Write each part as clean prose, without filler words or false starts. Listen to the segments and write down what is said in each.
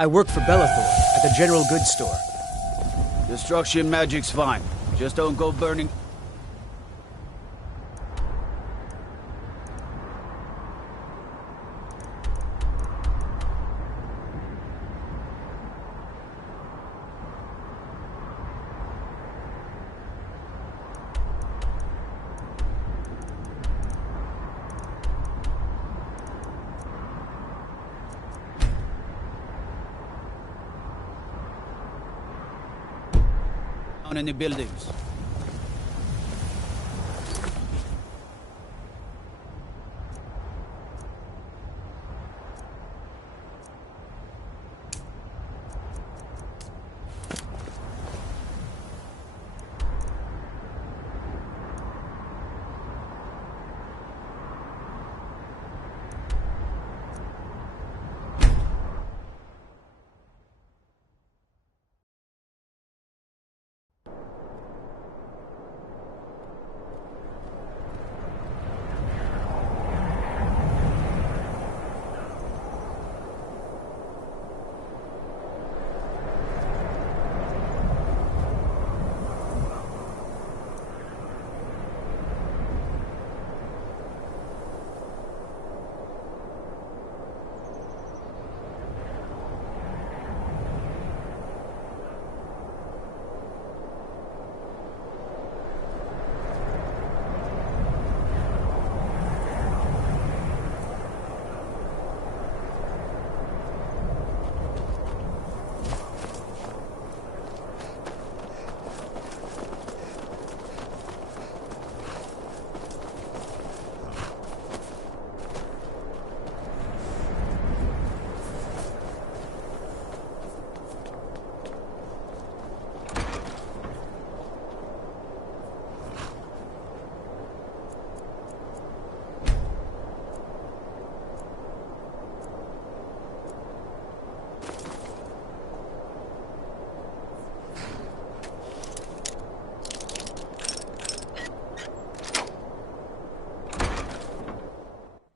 I work for Bellathor at the general goods store. Destruction magic's fine. Just don't go burning. On any buildings.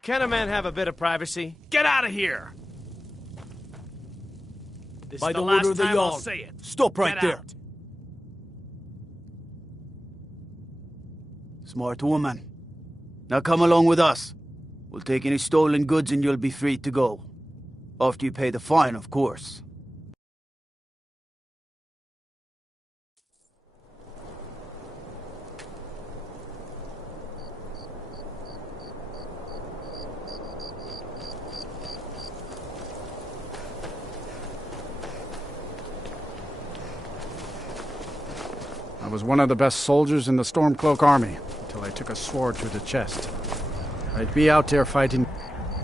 Can a man have a bit of privacy? Get out of here! This By is the last order of the time I'll Jarl. say it. Stop right Get there. out. Smart woman. Now come along with us. We'll take any stolen goods and you'll be free to go. After you pay the fine, of course. I was one of the best soldiers in the Stormcloak army, until I took a sword to the chest. I'd be out there fighting...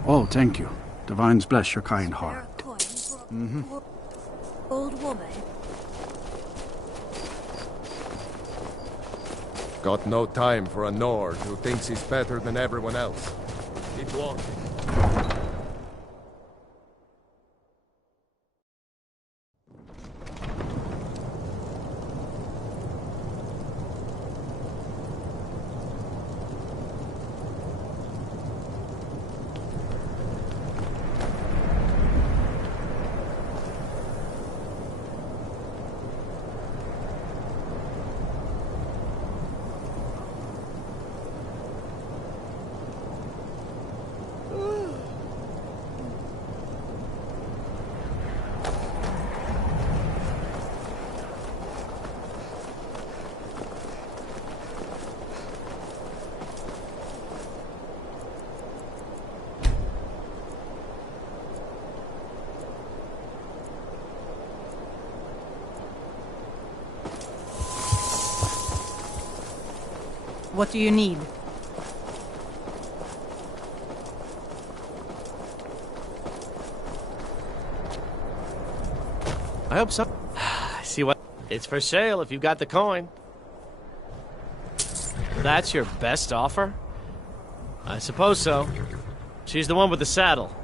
Oh, thank you. Divines bless your kind heart. Mm-hmm. Old woman. Got no time for a Nord who thinks he's better than everyone else. Keep walking. What do you need? I hope so. See what? It's for sale if you've got the coin. That's your best offer? I suppose so. She's the one with the saddle.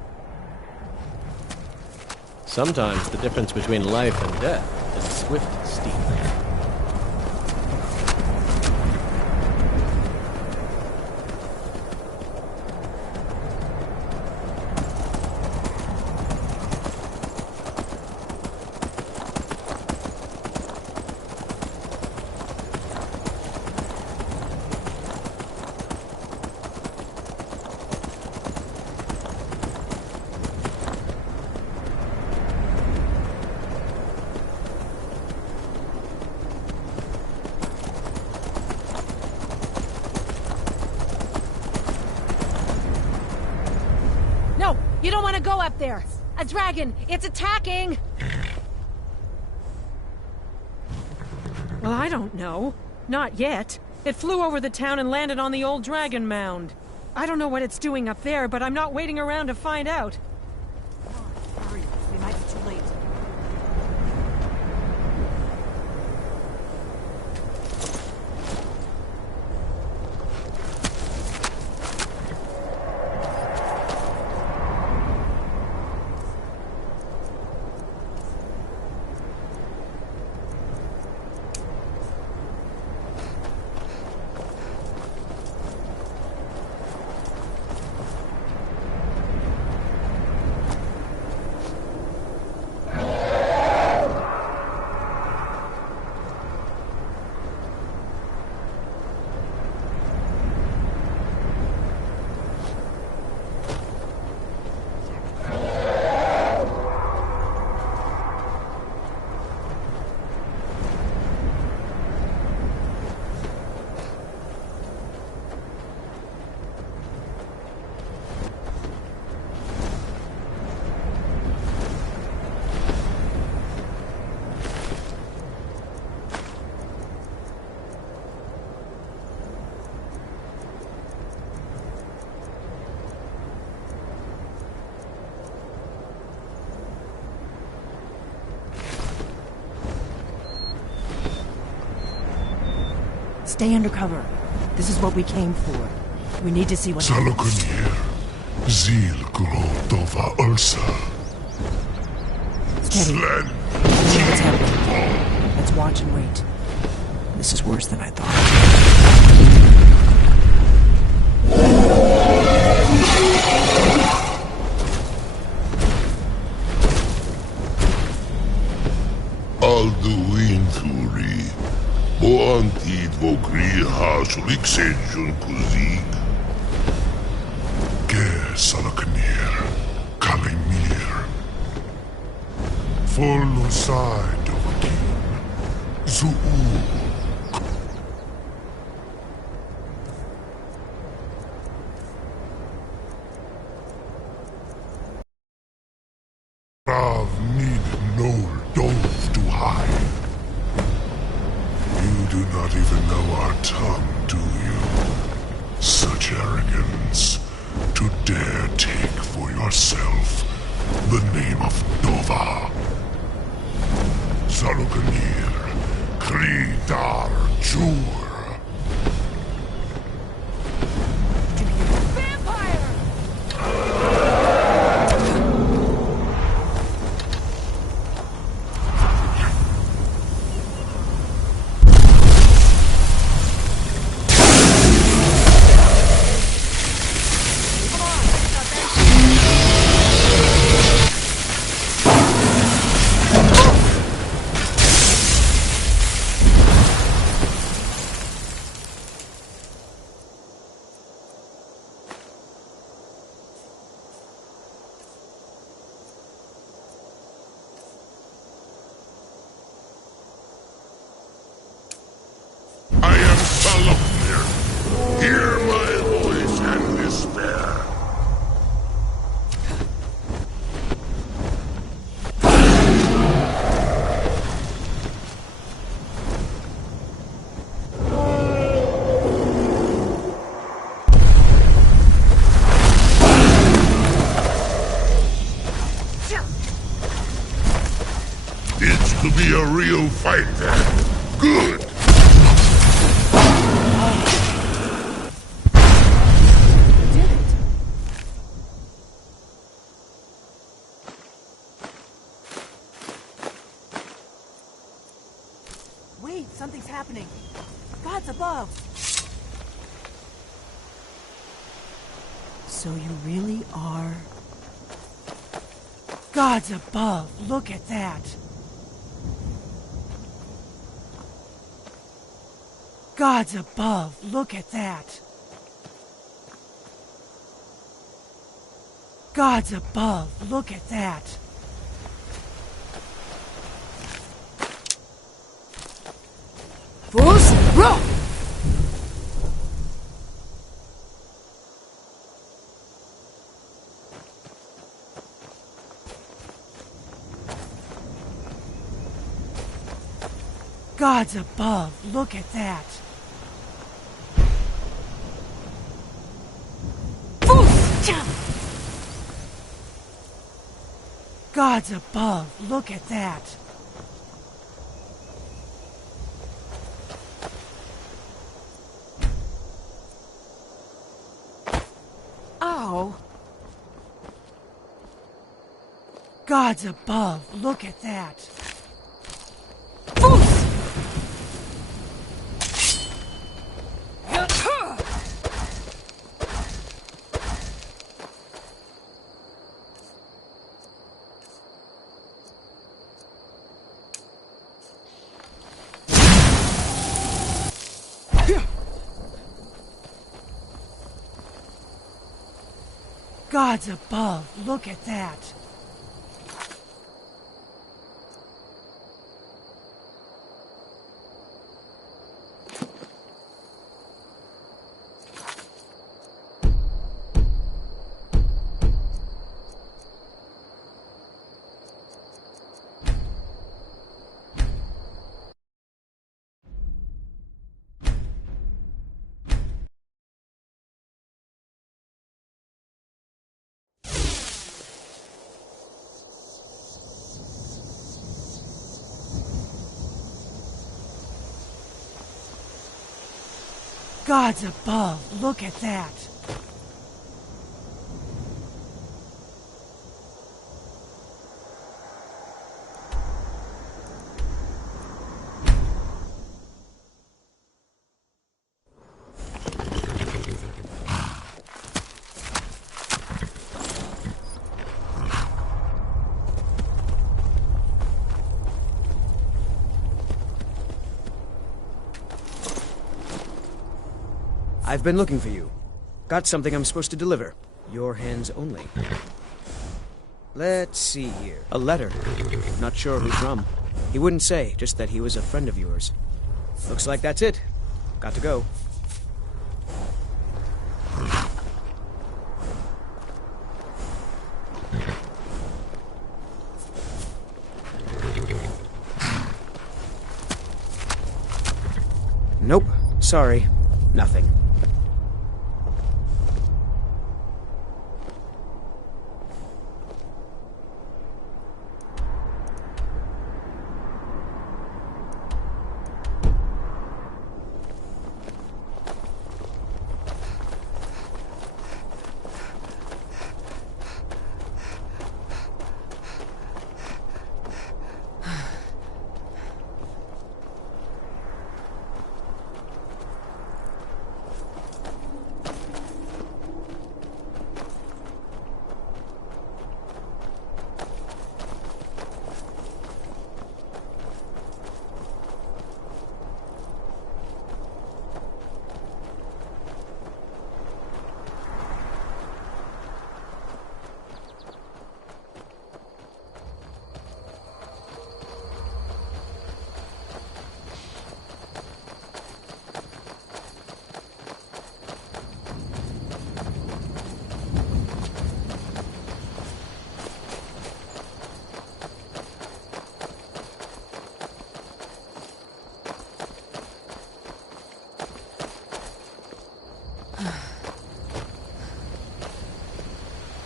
Sometimes the difference between life and death is a swift steep. You don't want to go up there! A dragon! It's attacking! Well, I don't know. Not yet. It flew over the town and landed on the old dragon mound. I don't know what it's doing up there, but I'm not waiting around to find out. Hurry, we might be too late. Stay under cover. This is what we came for. We need to see what happens. Salokunir, Zil Grotova Ursa. Steady. Slen. See what's happening. Let's watch and wait. This is worse than I thought. Alduinturi, Boantid Vogri Hasuliksenjun Kuzig. Ge Salokunir, Kalimir. Follow side of a king. Zuu. Rav need no dove to hide. You do not even know our tongue, do you? Such arrogance to dare take for yourself the name of Nova. Salokunir, Kridar Jur. I am Salokunir. Hear my voice and despair. It's to be a real fight then. Good. Wait, something's happening. God's above. So you really are... God's above. Look at that. God's above. Look at that. God's above. Look at that. Fools, roll! Gods above, look at that. Gods above, look at that. Oh. Gods above, look at that. Gods above, look at that. Gods above, look at that. I've been looking for you. Got something I'm supposed to deliver. Your hands only. Let's see here. A letter. Not sure who's from. He wouldn't say, just that he was a friend of yours. Looks like that's it. Got to go. Nope. Sorry. Nothing.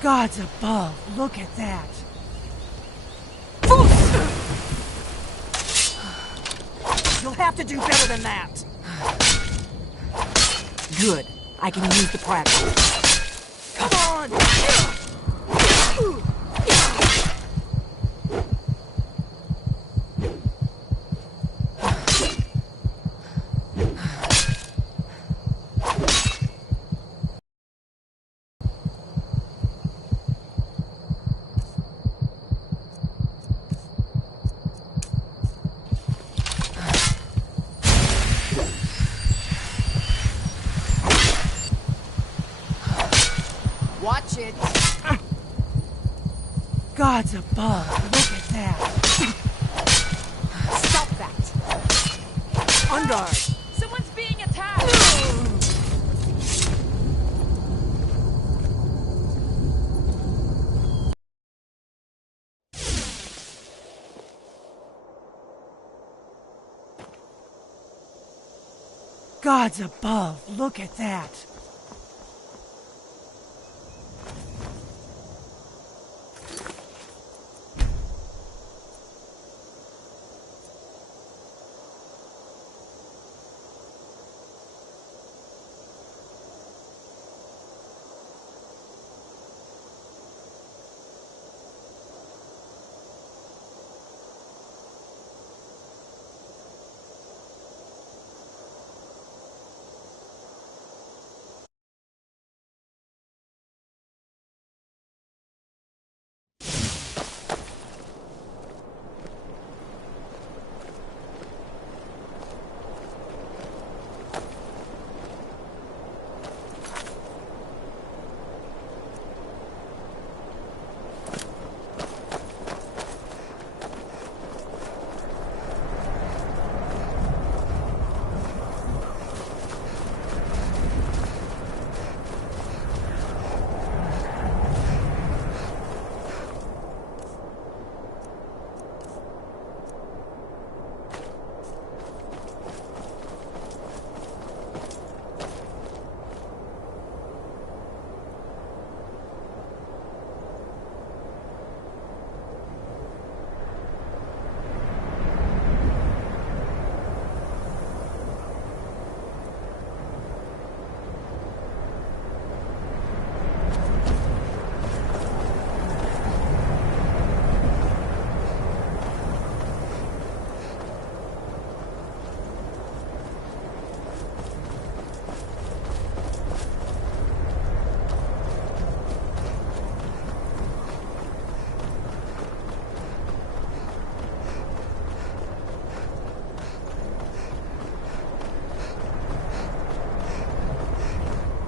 Gods above, look at that. You'll have to do better than that. Good. I can use the practice. Come on! Watch it. Gods above, look at that. Stop that. On guard. Someone's being attacked. Gods above, look at that!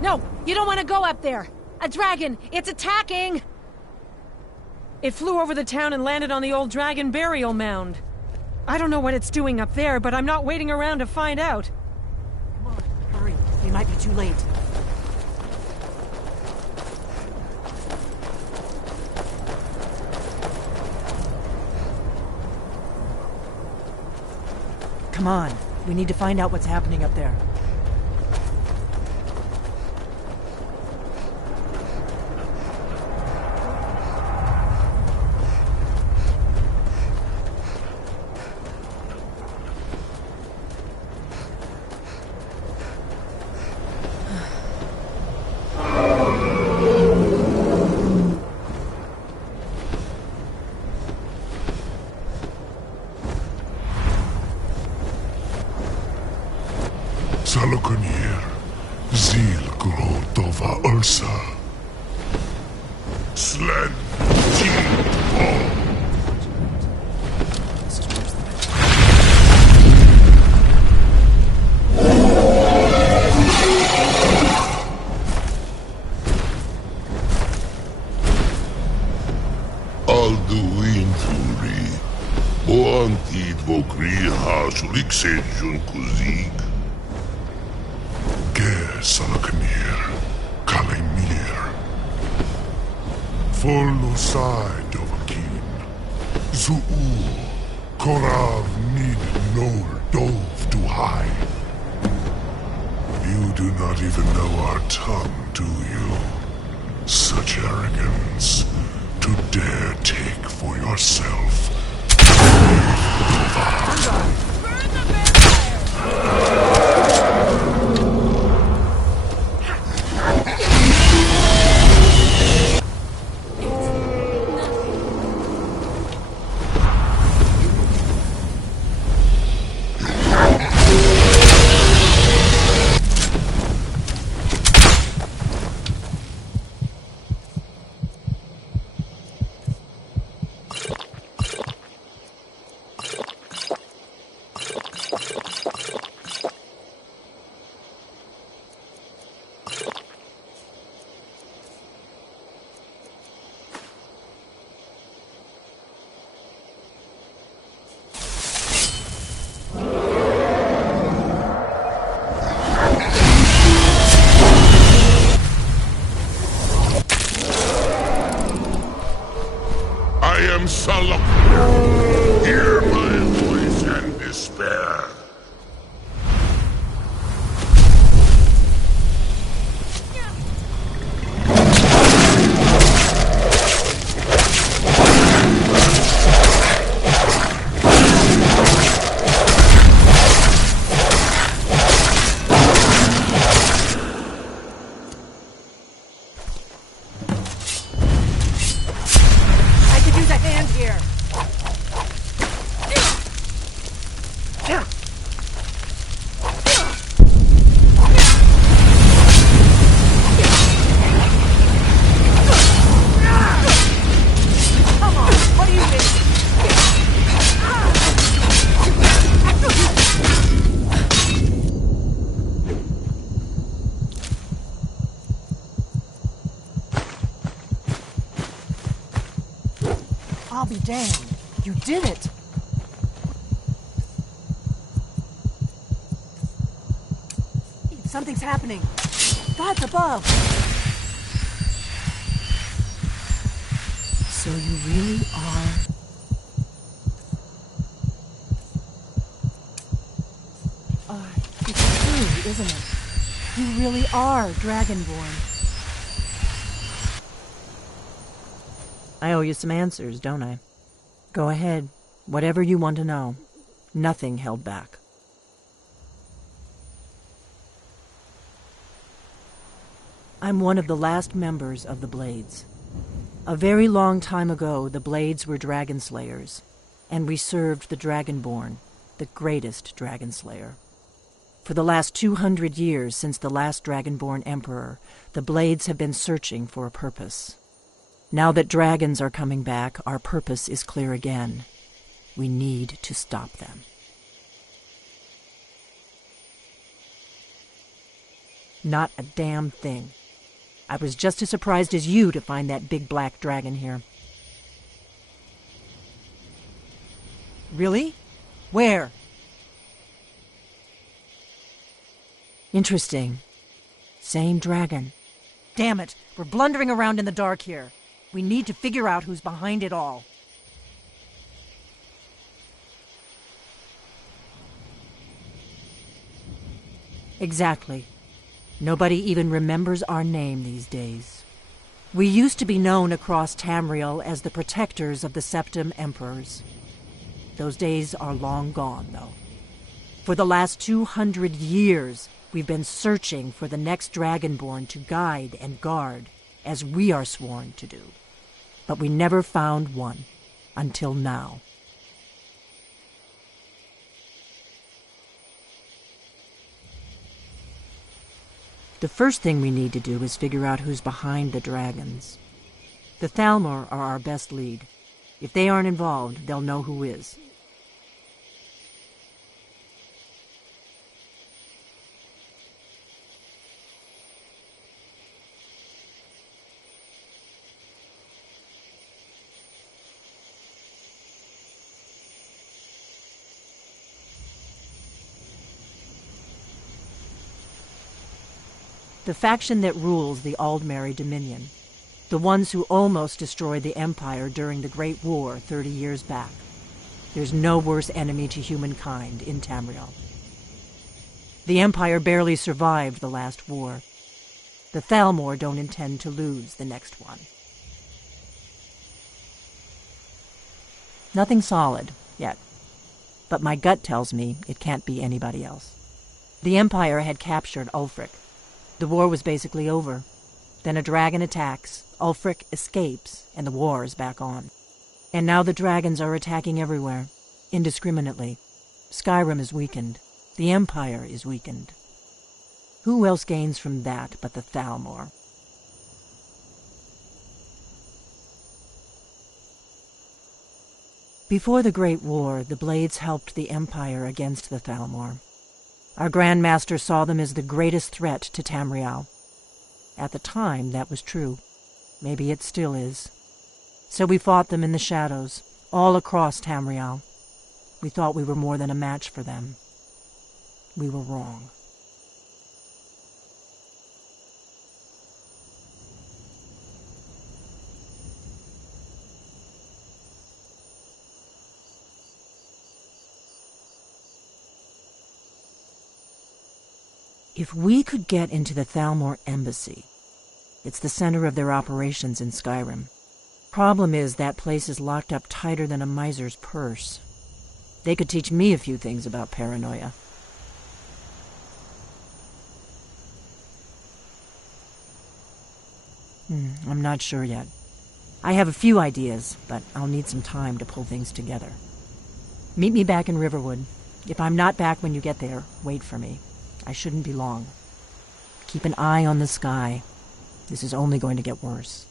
No, you don't want to go up there. A dragon, it's attacking! It flew over the town and landed on the old dragon burial mound. I don't know what it's doing up there, but I'm not waiting around to find out. Come on, hurry. We might be too late. Come on. We need to find out what's happening up there. Salokonir, Zil Grotova Ursa. Slen Team Alduin Turi, Boantid Vokri Hasulik Sejun Kuzik. Salokonir, Kalimir. Follow side Dovakin. Zuu, Korav Nid Nol Dove to hide. You do not even know our tongue, do you? Such arrogance to dare take for yourself. Burn the vampire! I'll be damned. You did it! Something's happening. God's above! So you really are... It's true, isn't it? You really are Dragonborn. I owe you some answers, don't I? Go ahead. Whatever you want to know. Nothing held back. I'm one of the last members of the Blades. A very long time ago, the Blades were dragon slayers, and we served the Dragonborn, the greatest dragon slayer. For the last 200 years since the last Dragonborn Emperor, the Blades have been searching for a purpose. Now that dragons are coming back, our purpose is clear again. We need to stop them. Not a damn thing. I was just as surprised as you to find that big black dragon here. Really? Where? Interesting. Same dragon. Damn it, we're blundering around in the dark here. We need to figure out who's behind it all. Exactly. Nobody even remembers our name these days. We used to be known across Tamriel as the protectors of the Septim Emperors. Those days are long gone, though. For the last 200 years, we've been searching for the next Dragonborn to guide and guard, as we are sworn to do. But we never found one, until now. The first thing we need to do is figure out who's behind the dragons. The Thalmor are our best lead. If they aren't involved, they'll know who is. The faction that rules the Aldmeri Dominion. The ones who almost destroyed the Empire during the Great War 30 years back. There's no worse enemy to humankind in Tamriel. The Empire barely survived the last war. The Thalmor don't intend to lose the next one. Nothing solid, yet. But my gut tells me it can't be anybody else. The Empire had captured Ulfric. The war was basically over. Then a dragon attacks, Ulfric escapes, and the war is back on. And now the dragons are attacking everywhere, indiscriminately. Skyrim is weakened. The Empire is weakened. Who else gains from that but the Thalmor? Before the Great War, the Blades helped the Empire against the Thalmor. Our Grand Master saw them as the greatest threat to Tamriel. At the time, that was true. Maybe it still is. So we fought them in the shadows, all across Tamriel. We thought we were more than a match for them. We were wrong. If we could get into the Thalmor embassy, it's the center of their operations in Skyrim. Problem is, that place is locked up tighter than a miser's purse. They could teach me a few things about paranoia. I'm not sure yet. I have a few ideas, but I'll need some time to pull things together. Meet me back in Riverwood. If I'm not back when you get there, wait for me. I shouldn't be long. Keep an eye on the sky. This is only going to get worse.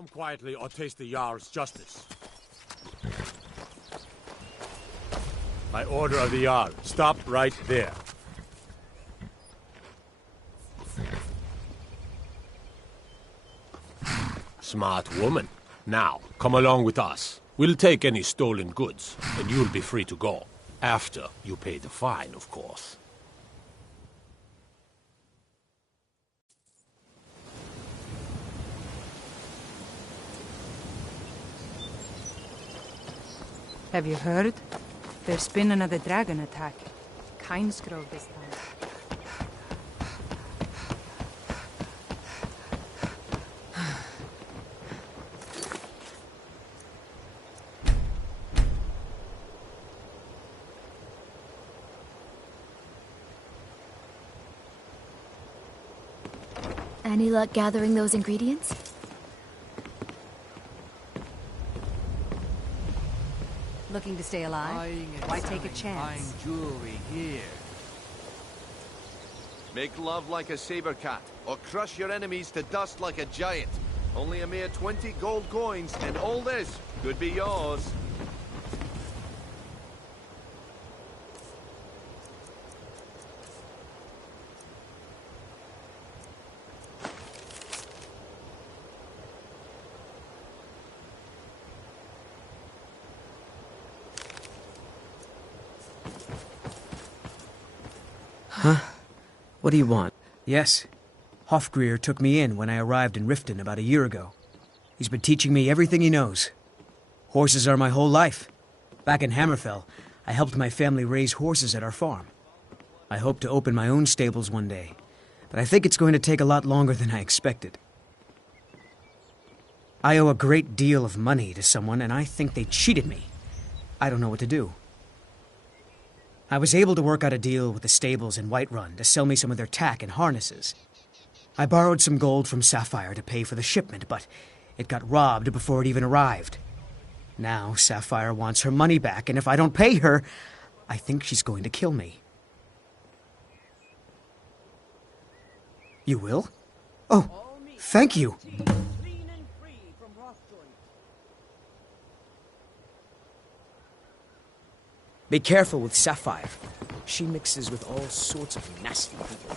Come quietly or taste the Jarl's justice. By order of the Jarl, stop right there. Smart woman. Now, come along with us. We'll take any stolen goods, and you'll be free to go. After you pay the fine, of course. Have you heard? There's been another dragon attack. Kynesgrove this time. Any luck gathering those ingredients? Looking to stay alive? Why take a chance? Jewelry here. Make love like a saber cat, or crush your enemies to dust like a giant. Only a mere 20 gold coins, and all this could be yours. Huh? What do you want? Yes. Hofgrir took me in when I arrived in Riften about a year ago. He's been teaching me everything he knows. Horses are my whole life. Back in Hammerfell, I helped my family raise horses at our farm. I hope to open my own stables one day, but I think it's going to take a lot longer than I expected. I owe a great deal of money to someone, and I think they cheated me. I don't know what to do. I was able to work out a deal with the stables in Whiterun to sell me some of their tack and harnesses. I borrowed some gold from Sapphire to pay for the shipment, but it got robbed before it even arrived. Now Sapphire wants her money back, and if I don't pay her, I think she's going to kill me. You will? Oh, thank you. Be careful with Sapphire. She mixes with all sorts of nasty people.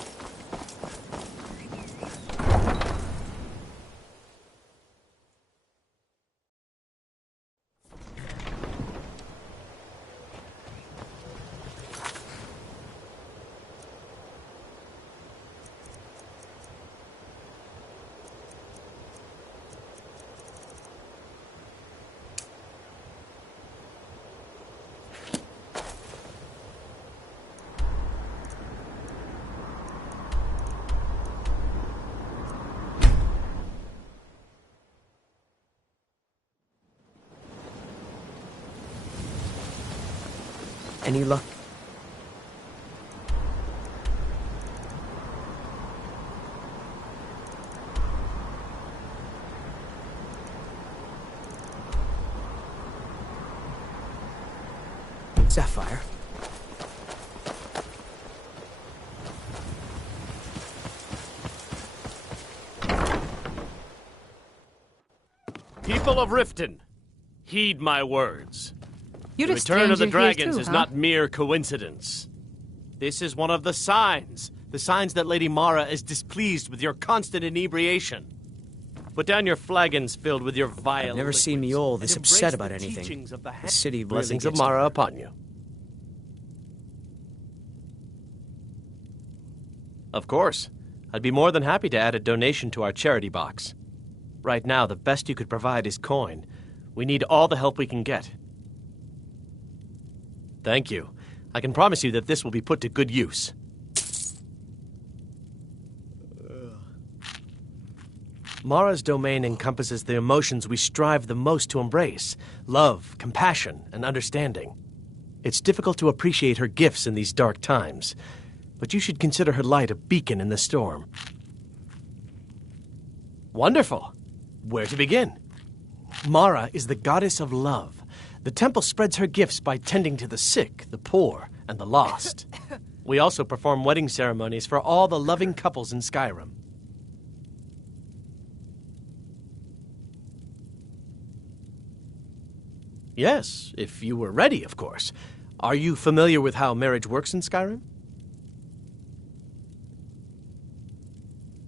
Any luck? Sapphire. People of Riften, heed my words. You're The a return of the stranger here dragons too, is huh? not mere coincidence. This is one of the signs that Lady Mara is displeased with your constant inebriation. Put down your flagons filled with your vile I've never seen Mjol this liquids, upset and about embrace the anything. teachings of the The city really Blessings of gets to Mara her. upon you. Of course. I'd be more than happy to add a donation to our charity box. Right now, the best you could provide is coin. We need all the help we can get. Thank you. I can promise you that this will be put to good use. Mara's domain encompasses the emotions we strive the most to embrace: love, compassion, and understanding. It's difficult to appreciate her gifts in these dark times, but you should consider her light a beacon in the storm. Wonderful! Where to begin? Mara is the goddess of love. The temple spreads her gifts by tending to the sick, the poor, and the lost. We also perform wedding ceremonies for all the loving couples in Skyrim. Yes, if you were ready, of course. Are you familiar with how marriage works in Skyrim?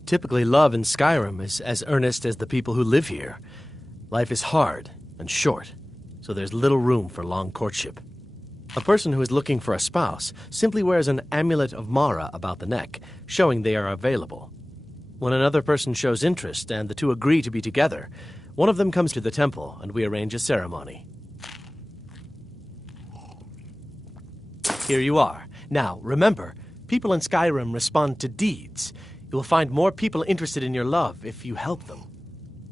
Typically, love in Skyrim is as earnest as the people who live here. Life is hard and short, so there's little room for long courtship. A person who is looking for a spouse simply wears an amulet of Mara about the neck, showing they are available. When another person shows interest and the two agree to be together, one of them comes to the temple and we arrange a ceremony. Here you are. Now, remember, people in Skyrim respond to deeds. You will find more people interested in your love if you help them.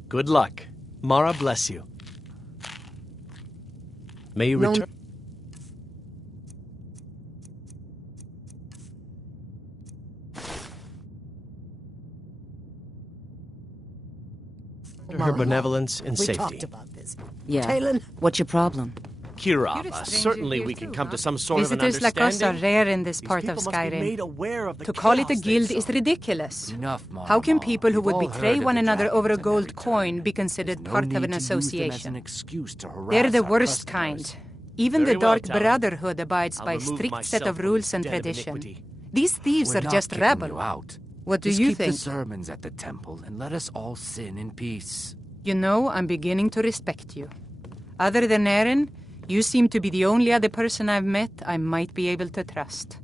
Good luck. Mara bless you. May you return. Her benevolence and we safety. talked about this. Yeah. Talon? What's your problem? Kirava, certainly we can come to some sort of an Visitors like us are understanding. rare in this These part of people must be made Skyrim. aware of the To call it a chaos they guild saw. is ridiculous. Enough, Mama. How can people who would We've all betray heard one of the another over a dragons gold and every coin time. be considered There's no part need of an to use them as association? an excuse to harass They're the our worst customers. kind. Even Very the well, Dark Talon. Brotherhood abides I'll by remove strict set myself of from rules this and den of tradition. iniquity. These thieves We're are not just kicking rabble. you out. What do Just you keep think? the sermons at the temple and let us all sin in peace. You know, I'm beginning to respect you. Other than Eren, you seem to be the only other person I've met I might be able to trust.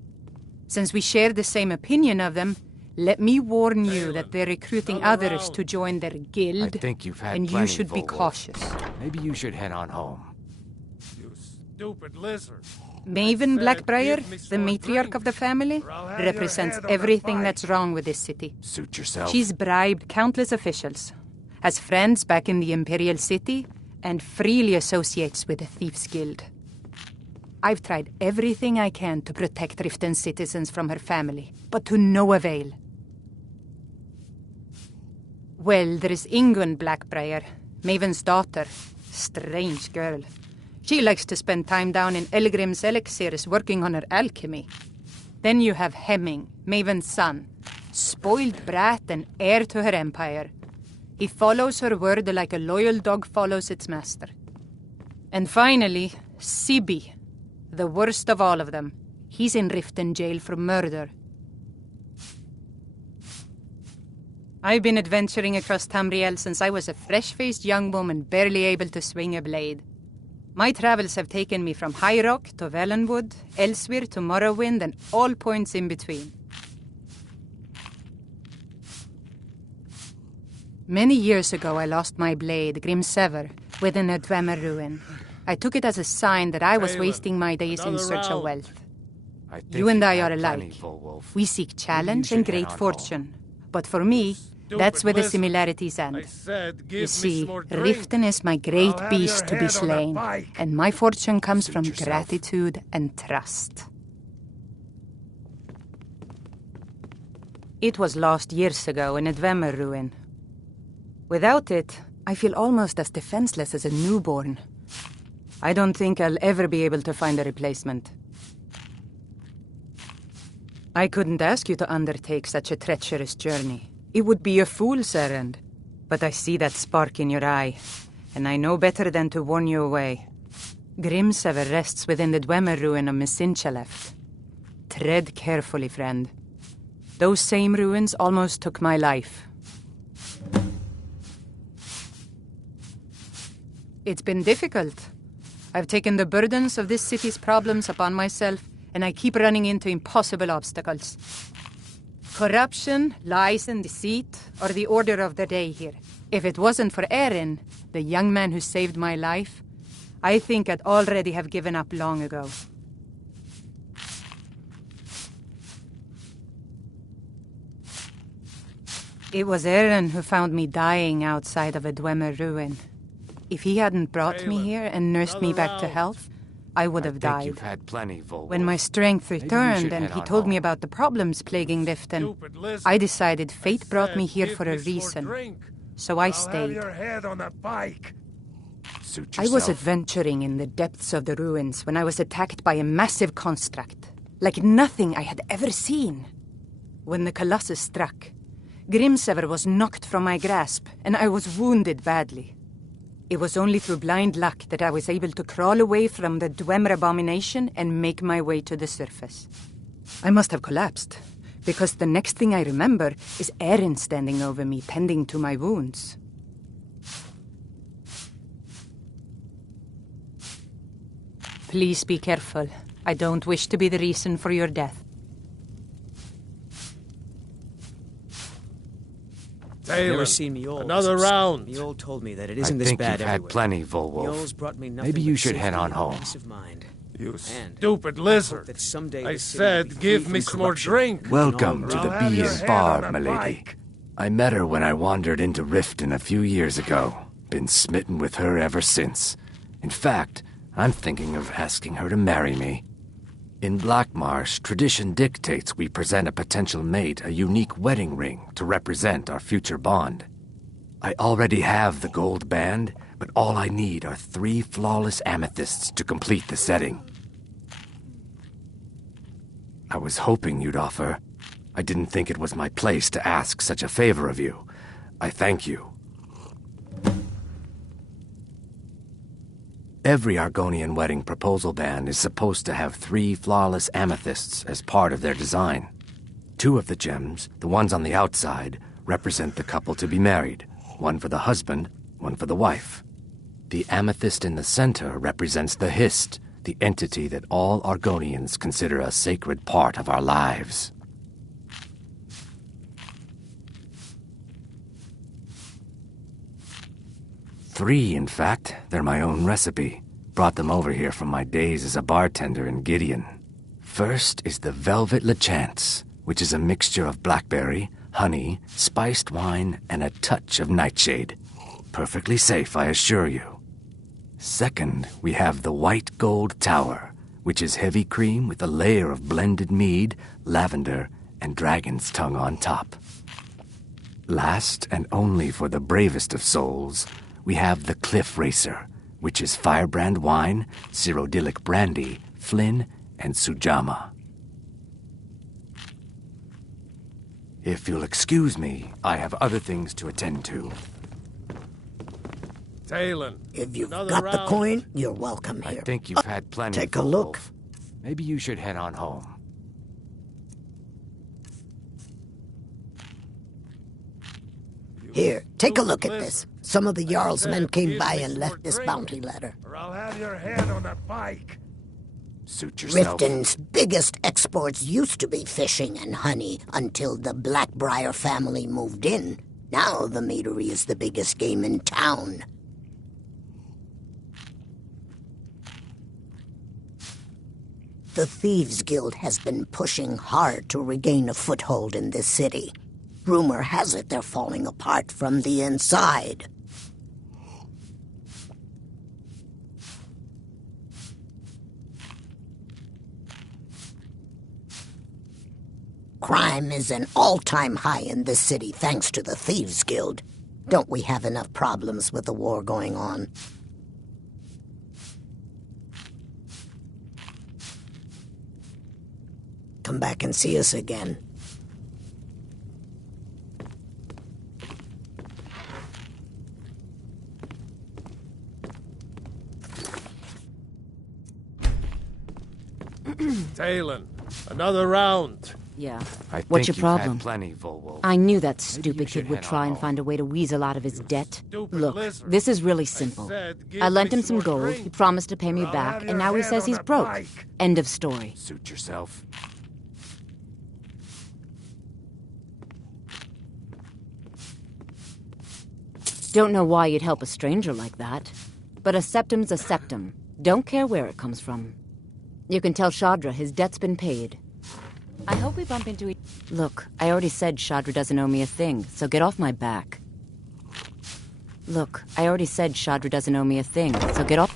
Since we share the same opinion of them, let me warn you that they're recruiting others to join their guild, I think you've had and you plenty, should be Volwolf. cautious. Maybe you should head on home. You stupid lizard. Maven said, Blackbriar, "Give me the some matriarch drink, of the family, or I'll have your represents head on a everything pike." that's wrong with this city. Suit yourself. She's bribed countless officials, has friends back in the Imperial City, and freely associates with the Thieves Guild. I've tried everything I can to protect Riften's citizens from her family, but to no avail. Well, there is Ingun Blackbriar, Maven's daughter. Strange girl. She likes to spend time down in Elgrim's elixirs working on her alchemy. Then you have Hemming, Maven's son, spoiled brat and heir to her empire. He follows her word like a loyal dog follows its master. And finally, Sibi, the worst of all of them. He's in Riften jail for murder. I've been adventuring across Tamriel since I was a fresh-faced young woman barely able to swing a blade. My travels have taken me from High Rock to Valenwood, Elsewhere to Morrowind, and all points in between. Many years ago, I lost my blade, Grimsever, within a Dwemer ruin. I took it as a sign that I was Caleb, wasting my days in another search of round. wealth. I think You and you've I had are plenty, alike. Volwolf. We seek challenge should and head great on fortune. But for me, Stupid that's where the lizard. similarities I end. said, give You me see, some more drink. Riften is my great I'll have beast your to be head on a slain, pike. and my fortune comes Suit from yourself. gratitude and trust. It was lost years ago in a Dwemer ruin. Without it, I feel almost as defenseless as a newborn. I don't think I'll ever be able to find a replacement. I couldn't ask you to undertake such a treacherous journey. It would be a fool's errand. But I see that spark in your eye, and I know better than to warn you away. Grimsever rests within the Dwemer ruin of Misinchaleft. Tread carefully, friend. Those same ruins almost took my life. It's been difficult. I've taken the burdens of this city's problems upon myself, and I keep running into impossible obstacles. Corruption, lies and deceit are the order of the day here. If it wasn't for Eren, the young man who saved my life, I think I'd already have given up long ago. It was Eren who found me dying outside of a Dwemer ruin. If he hadn't brought me here and nursed me back to health, I would have I think died. you've had plenty, Volwolf. When my strength Maybe you returned should and head he on told me home. about the problems plaguing Riften, Stupid lizard. I decided fate brought me said, here give for me a some more reason. drink. So I I'll have stayed. your head on a pike. Suit I yourself. was adventuring in the depths of the ruins when I was attacked by a massive construct, like nothing I had ever seen. When the Colossus struck, Grimsever was knocked from my grasp, and I was wounded badly. It was only through blind luck that I was able to crawl away from the Dwemer abomination and make my way to the surface. I must have collapsed, because the next thing I remember is Erin standing over me, tending to my wounds. Please be careful. I don't wish to be the reason for your death. Never seen Mule. Another round. Mule told me that it I isn't this think bad you've had everywhere. plenty, Volwolf. Mule's brought me nothing Maybe you but should head safety on and home. peace of mind. You And stupid I hope lizard. that someday I this city will be said, free give from me some more corruption. drink. Welcome to I'll the have Bee your and head Bar, on a milady. pike. I met her when I wandered into Riften a few years ago. Been smitten with her ever since. In fact, I'm thinking of asking her to marry me. In Blackmarsh, tradition dictates we present a potential mate a unique wedding ring to represent our future bond. I already have the gold band, but all I need are 3 flawless amethysts to complete the setting. I was hoping you'd offer. I didn't think it was my place to ask such a favor of you. I thank you. Every Argonian wedding proposal band is supposed to have 3 flawless amethysts as part of their design. 2 of the gems, the ones on the outside, represent the couple to be married. 1 for the husband, 1 for the wife. The amethyst in the center represents the Hist, the entity that all Argonians consider a sacred part of our lives. Three, in fact. They're my own recipe. Brought them over here from my days as a bartender in Gideon. First is the Velvet Lechance, which is a mixture of blackberry, honey, spiced wine, and a touch of nightshade. Perfectly safe, I assure you. Second, we have the White Gold Tower, which is heavy cream with a layer of blended mead, lavender, and dragon's tongue on top. Last, and only for the bravest of souls, we have the Cliff Racer, which is firebrand wine, Cyrodiilic brandy, Flynn, and Sujama. If you'll excuse me, I have other things to attend to. Talon. If you've Another got the round. coin, you're welcome here. I think you've had plenty. Take a look. Volwolf. Maybe you should head on home. Here, take a look at this. Some of the Jarl's said men came give by me and some left more this drink. bounty letter. Or I'll have your head on a pike. Suit yourself. Riften's biggest exports used to be fishing and honey until the Blackbriar family moved in. Now the meadery is the biggest game in town. The Thieves Guild has been pushing hard to regain a foothold in this city. Rumor has it they're falling apart from the inside. Crime is an all-time high in this city thanks to the Thieves Guild. Don't we have enough problems with the war going on? Come back and see us again. Talon. Another round. Yeah. I What's think your you've problem? had plenty, Volwolf. I knew that Maybe stupid you should kid would head try on and home. find a way to weasel out of his debt. stupid Look, lizard. this is really simple. said, give I lent me him some more gold, drink, he promised to pay me or I'll back, have and your now he head says on he's a broke. pike. End of story. Suit yourself. Don't know why you'd help a stranger like that. But a septum's a septum. Don't care where it comes from. You can tell Shadra his debt's been paid. I hope we bump into each... Look, I already said Shadra doesn't owe me a thing, so get off my back. Look, I already said Shadra doesn't owe me a thing, so get off...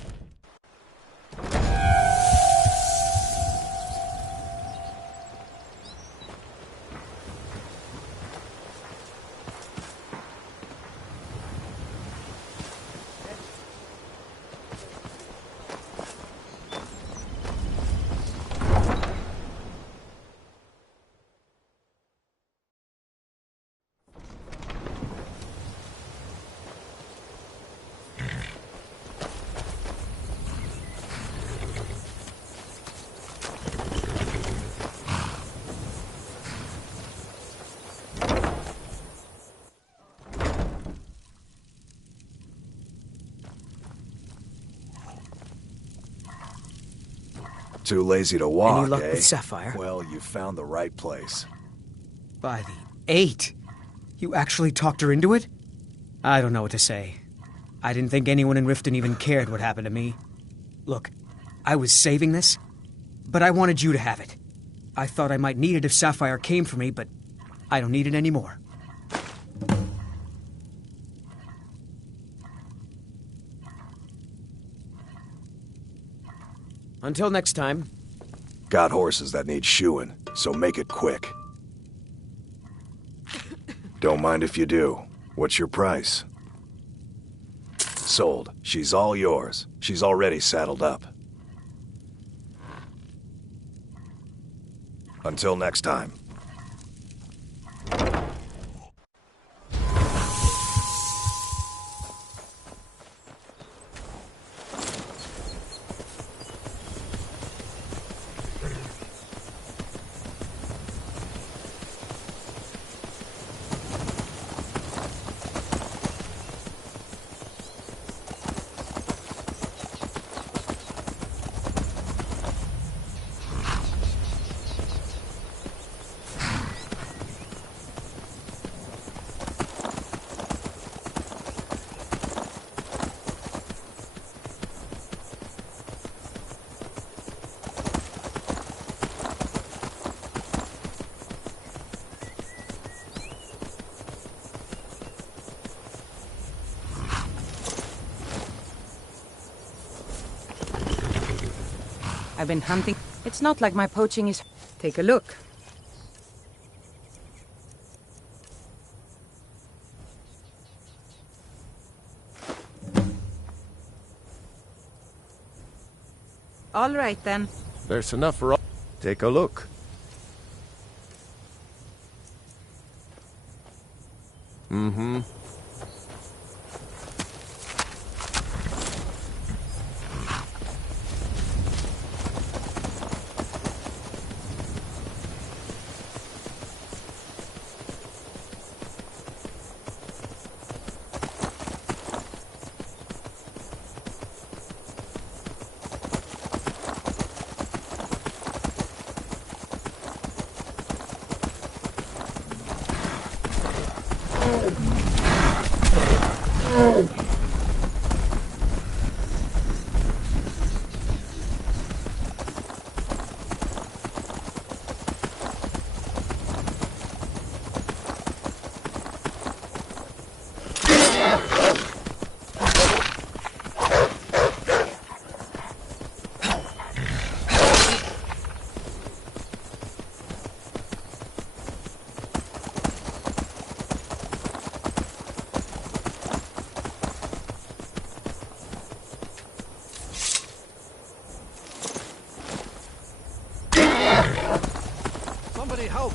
Too lazy to walk, Any luck eh? with Sapphire? Well, you found the right place. By the 8. You actually talked her into it? I don't know what to say. I didn't think anyone in Riften even cared what happened to me. Look, I was saving this, but I wanted you to have it. I thought I might need it if Sapphire came for me, but I don't need it anymore. Until next time. Got horses that need shoeing, so make it quick. Don't mind if you do. What's your price? Sold. She's all yours. She's already saddled up. Until next time. I've been hunting. It's not like my poaching is... Take a look. All right, then. There's enough for all. Take a look. Mm-hmm. Somebody help!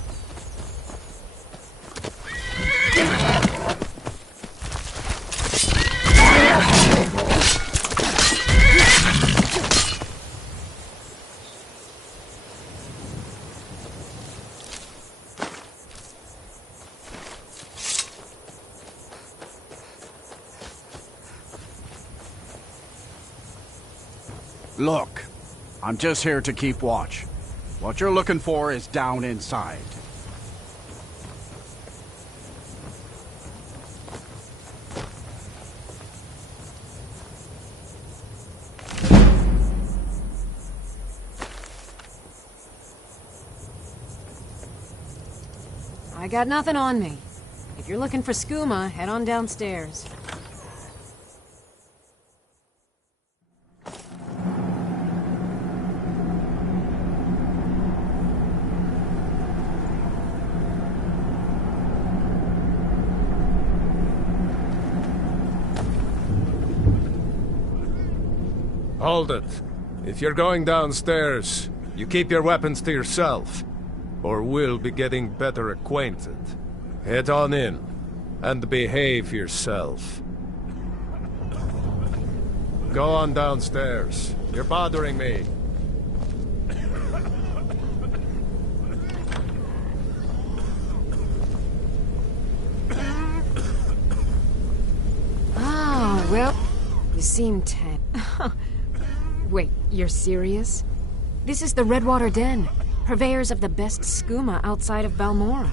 Look, I'm just here to keep watch. What you're looking for is down inside. I got nothing on me. If you're looking for skooma, head on downstairs. Hold it. If you're going downstairs, you keep your weapons to yourself, or we'll be getting better acquainted. Head on in, and behave yourself. Go on downstairs. You're bothering me. Oh, well, you seem tense. Wait, you're serious? This is the Redwater Den, purveyors of the best skooma outside of Balmora.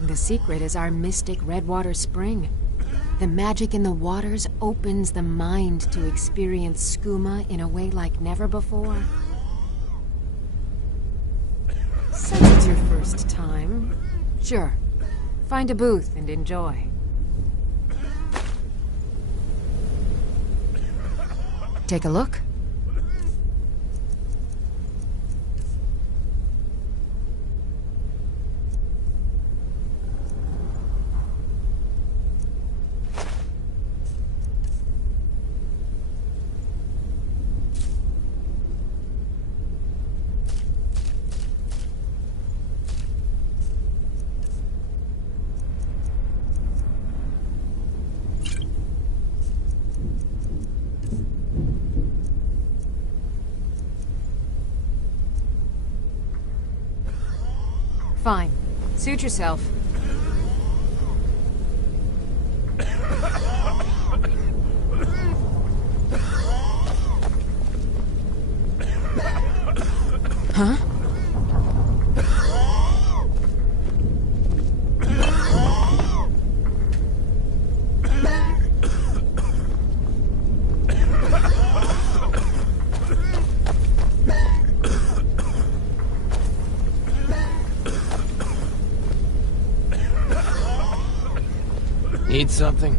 The secret is our mystic Redwater Spring. The magic in the waters opens the mind to experience skooma in a way like never before. Since it's your first time, sure. Find a booth and enjoy. Take a look. Fine. Suit yourself. Huh? Need something?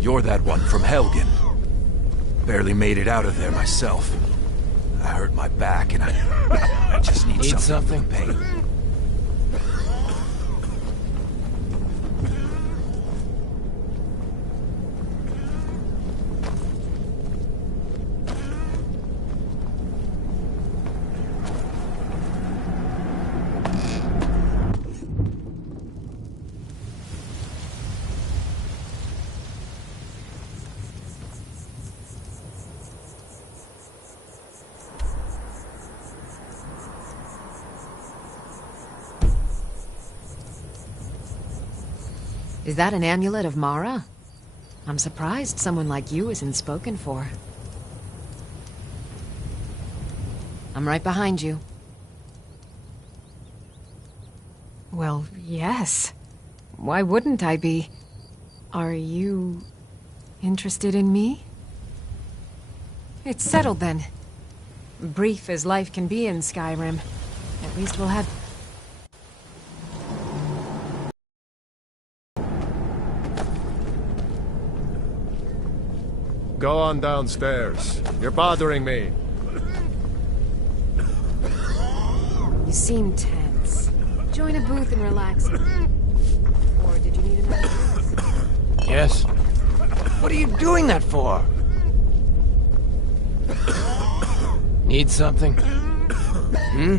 You're that one from Helgen. Barely made it out of there myself. I hurt my back and I just need something for pain. Is that an amulet of Mara? I'm surprised someone like you isn't spoken for. I'm right behind you. Well, yes. Why wouldn't I be? Are you interested in me? It's settled then. Brief as life can be in Skyrim. At least we'll have... Go on downstairs. You're bothering me. You seem tense. Join a booth and relax. Or did you need another drink? Yes. What are you doing that for? Need something? Hmm?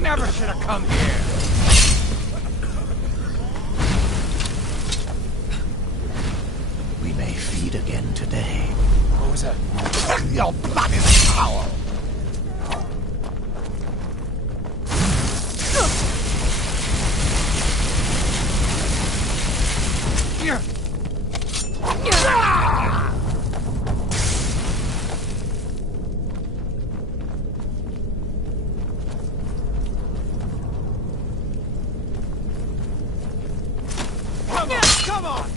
Never should have come here. We may feed again today. user. Your blood is foul! Come on!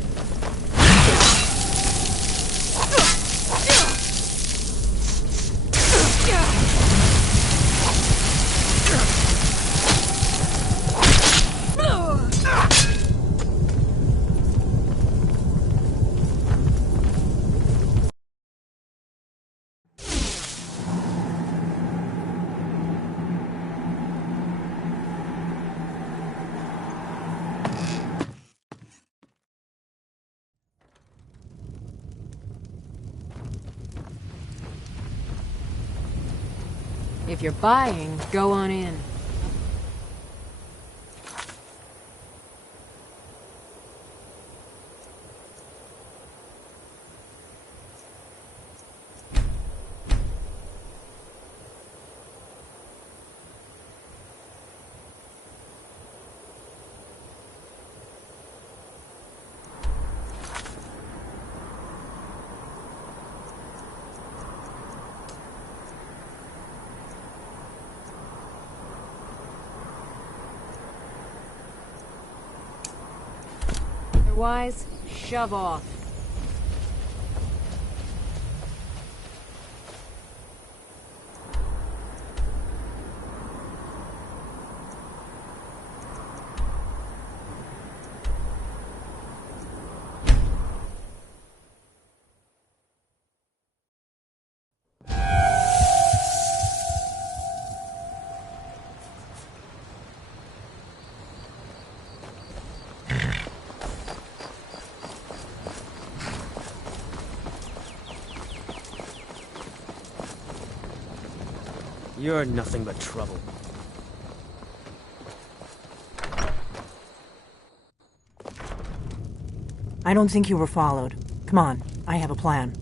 If you're buying, go on in. Otherwise, shove off. You're nothing but trouble. I don't think you were followed. Come on, I have a plan.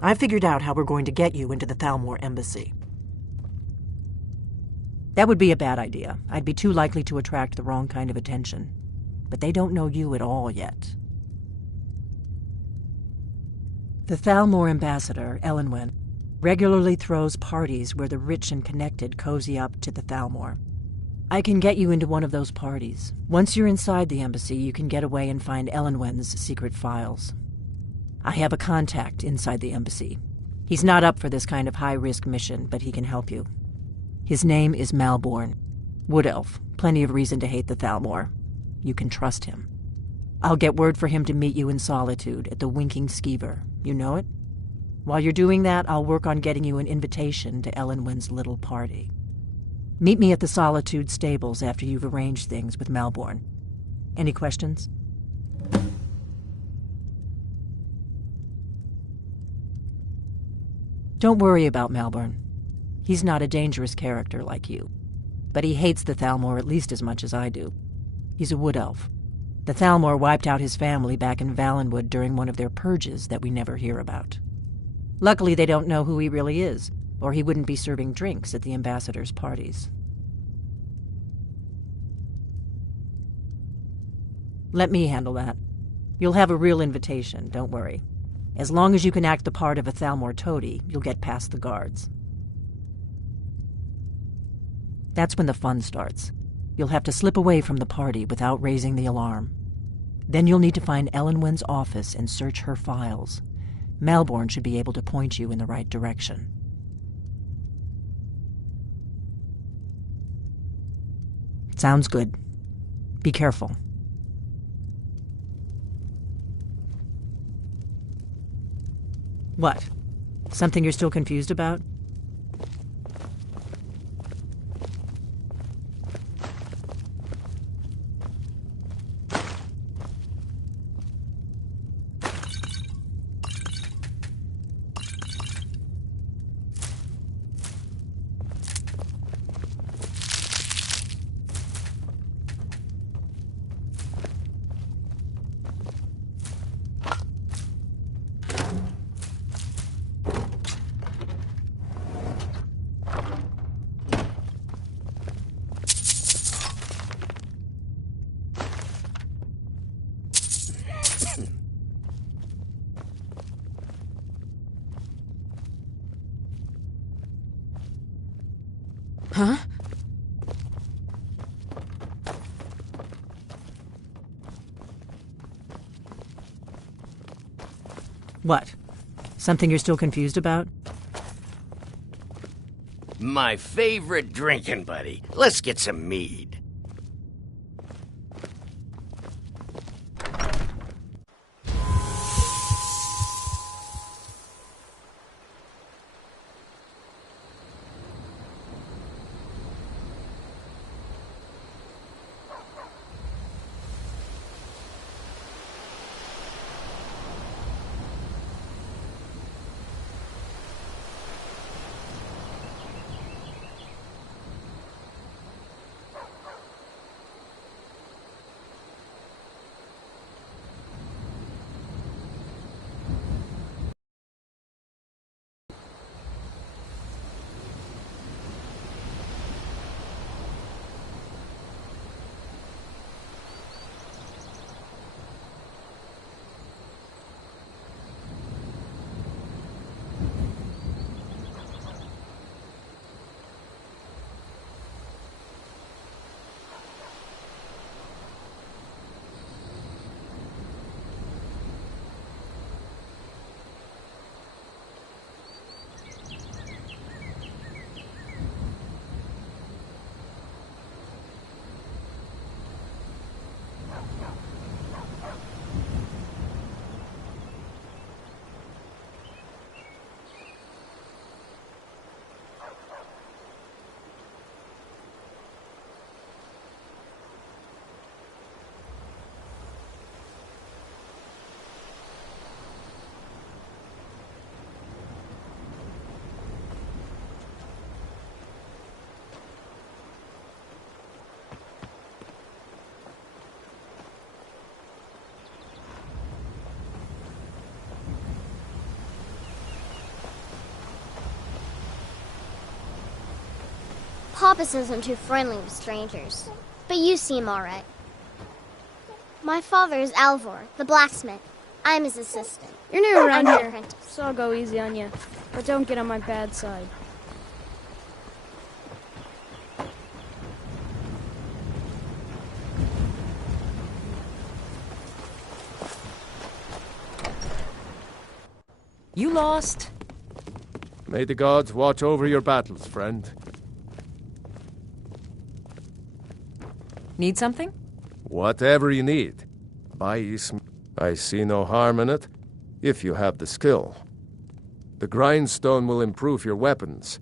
I figured out how we're going to get you into the Thalmor embassy. That would be a bad idea. I'd be too likely to attract the wrong kind of attention. But they don't know you at all yet. The Thalmor ambassador, Elenwen, regularly throws parties where the rich and connected cozy up to the Thalmor. I can get you into one of those parties. Once you're inside the embassy, you can get away and find Elenwen's secret files. I have a contact inside the embassy. He's not up for this kind of high-risk mission, but he can help you. His name is Malborn. Wood Elf. Plenty of reason to hate the Thalmor. You can trust him. I'll get word for him to meet you in Solitude at the Winking Skeever. You know it? While you're doing that, I'll work on getting you an invitation to Elenwen's little party. Meet me at the Solitude stables after you've arranged things with Malborn. Any questions? Don't worry about Malborn. He's not a dangerous character like you. But he hates the Thalmor at least as much as I do. He's a wood elf. The Thalmor wiped out his family back in Valenwood during one of their purges that we never hear about. Luckily, they don't know who he really is, or he wouldn't be serving drinks at the ambassador's parties. Let me handle that. You'll have a real invitation, don't worry. As long as you can act the part of a Thalmor toady, you'll get past the guards. That's when the fun starts. You'll have to slip away from the party without raising the alarm. Then you'll need to find Elenwen's office and search her files. Malborn should be able to point you in the right direction. Sounds good. Be careful. What? Something you're still confused about? Huh? What? Something you're still confused about? My favorite drinking buddy. Let's get some mead. Papa isn't too friendly with strangers, but you seem all right. My father is Alvor, the blacksmith. I'm his assistant. You're new around I'm here, apprentice. so I'll go easy on you. But don't get on my bad side. You lost? May the gods watch over your battles, friend. Need something? Whatever you need. I see no harm in it, if you have the skill. The grindstone will improve your weapons.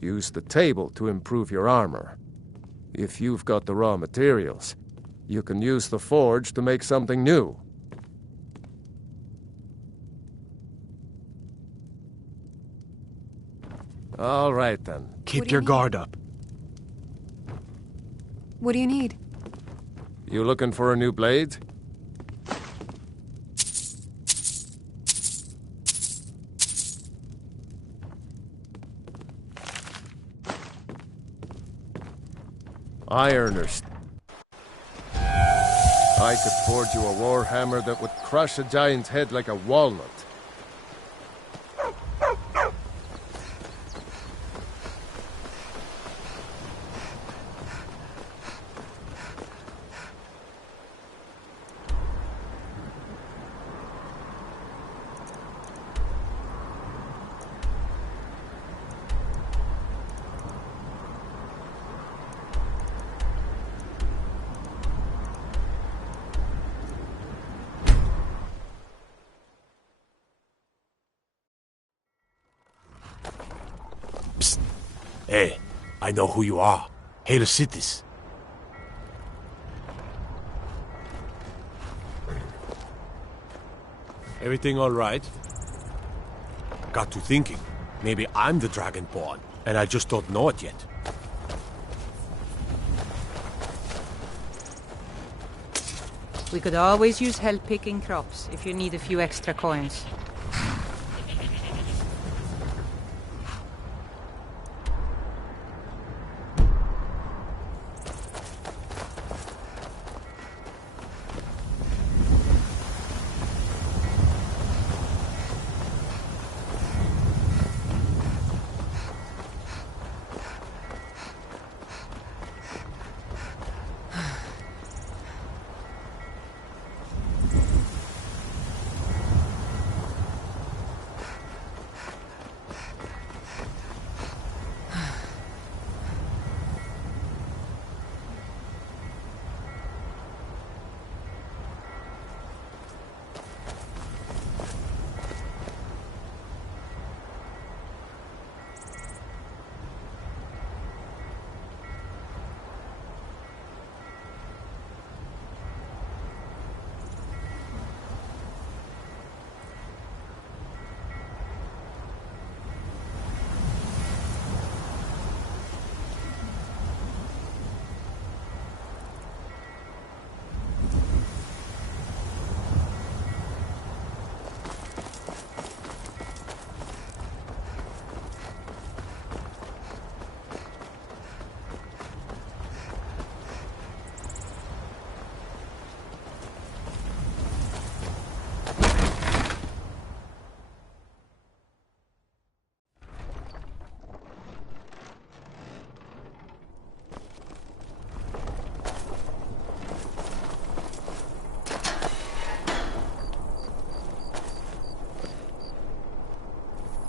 Use the table to improve your armor. If you've got the raw materials, you can use the forge to make something new. All right, then. Keep your guard up. What do you need? You looking for a new blade? Ironers. I could forge you a warhammer that would crush a giant's head like a walnut. Psst. Hey, I know who you are. Hail Cities. Everything all right? Got to thinking. Maybe I'm the Dragonborn, and I just don't know it yet. We could always use help picking crops if you need a few extra coins.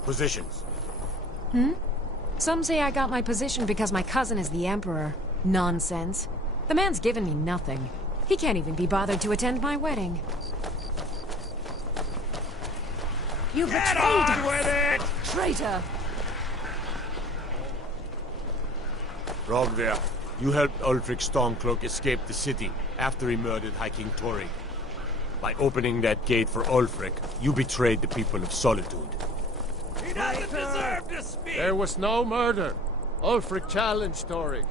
Positions. Some say I got my position because my cousin is the Emperor. Nonsense. The man's given me nothing. He can't even be bothered to attend my wedding. You betrayed us! With it! Traitor! Rogver, you helped Ulfric Stormcloak escape the city after he murdered High King Tori. By opening that gate for Ulfric, you betrayed the people of Solitude. He doesn't deserve to speak! There was no murder. Ulfric challenged Tori.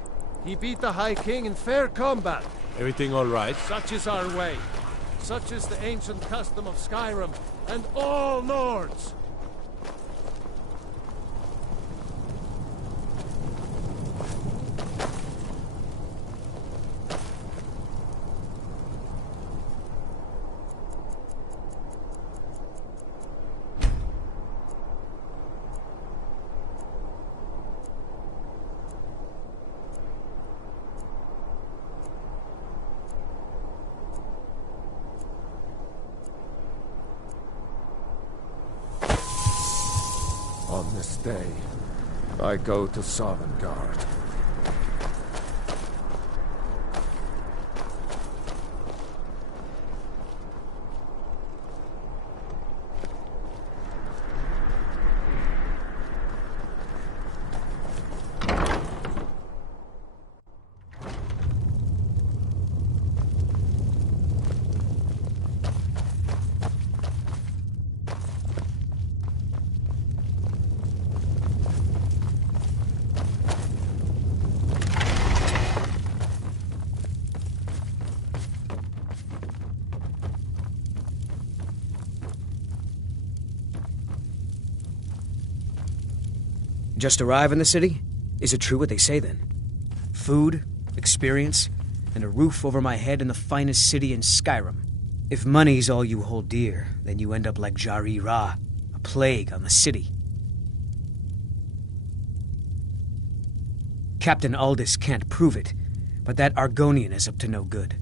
He beat the High King in fair combat. Everything all right? Such is our way. Such is the ancient custom of Skyrim and all Nords. On this day, I go to Sovngarde. Just arrive in the city? Is it true what they say then? Food, experience, and a roof over my head in the finest city in Skyrim. If money's all you hold dear, then you end up like Jari Ra, a plague on the city. Captain Aldous can't prove it, but that Argonian is up to no good.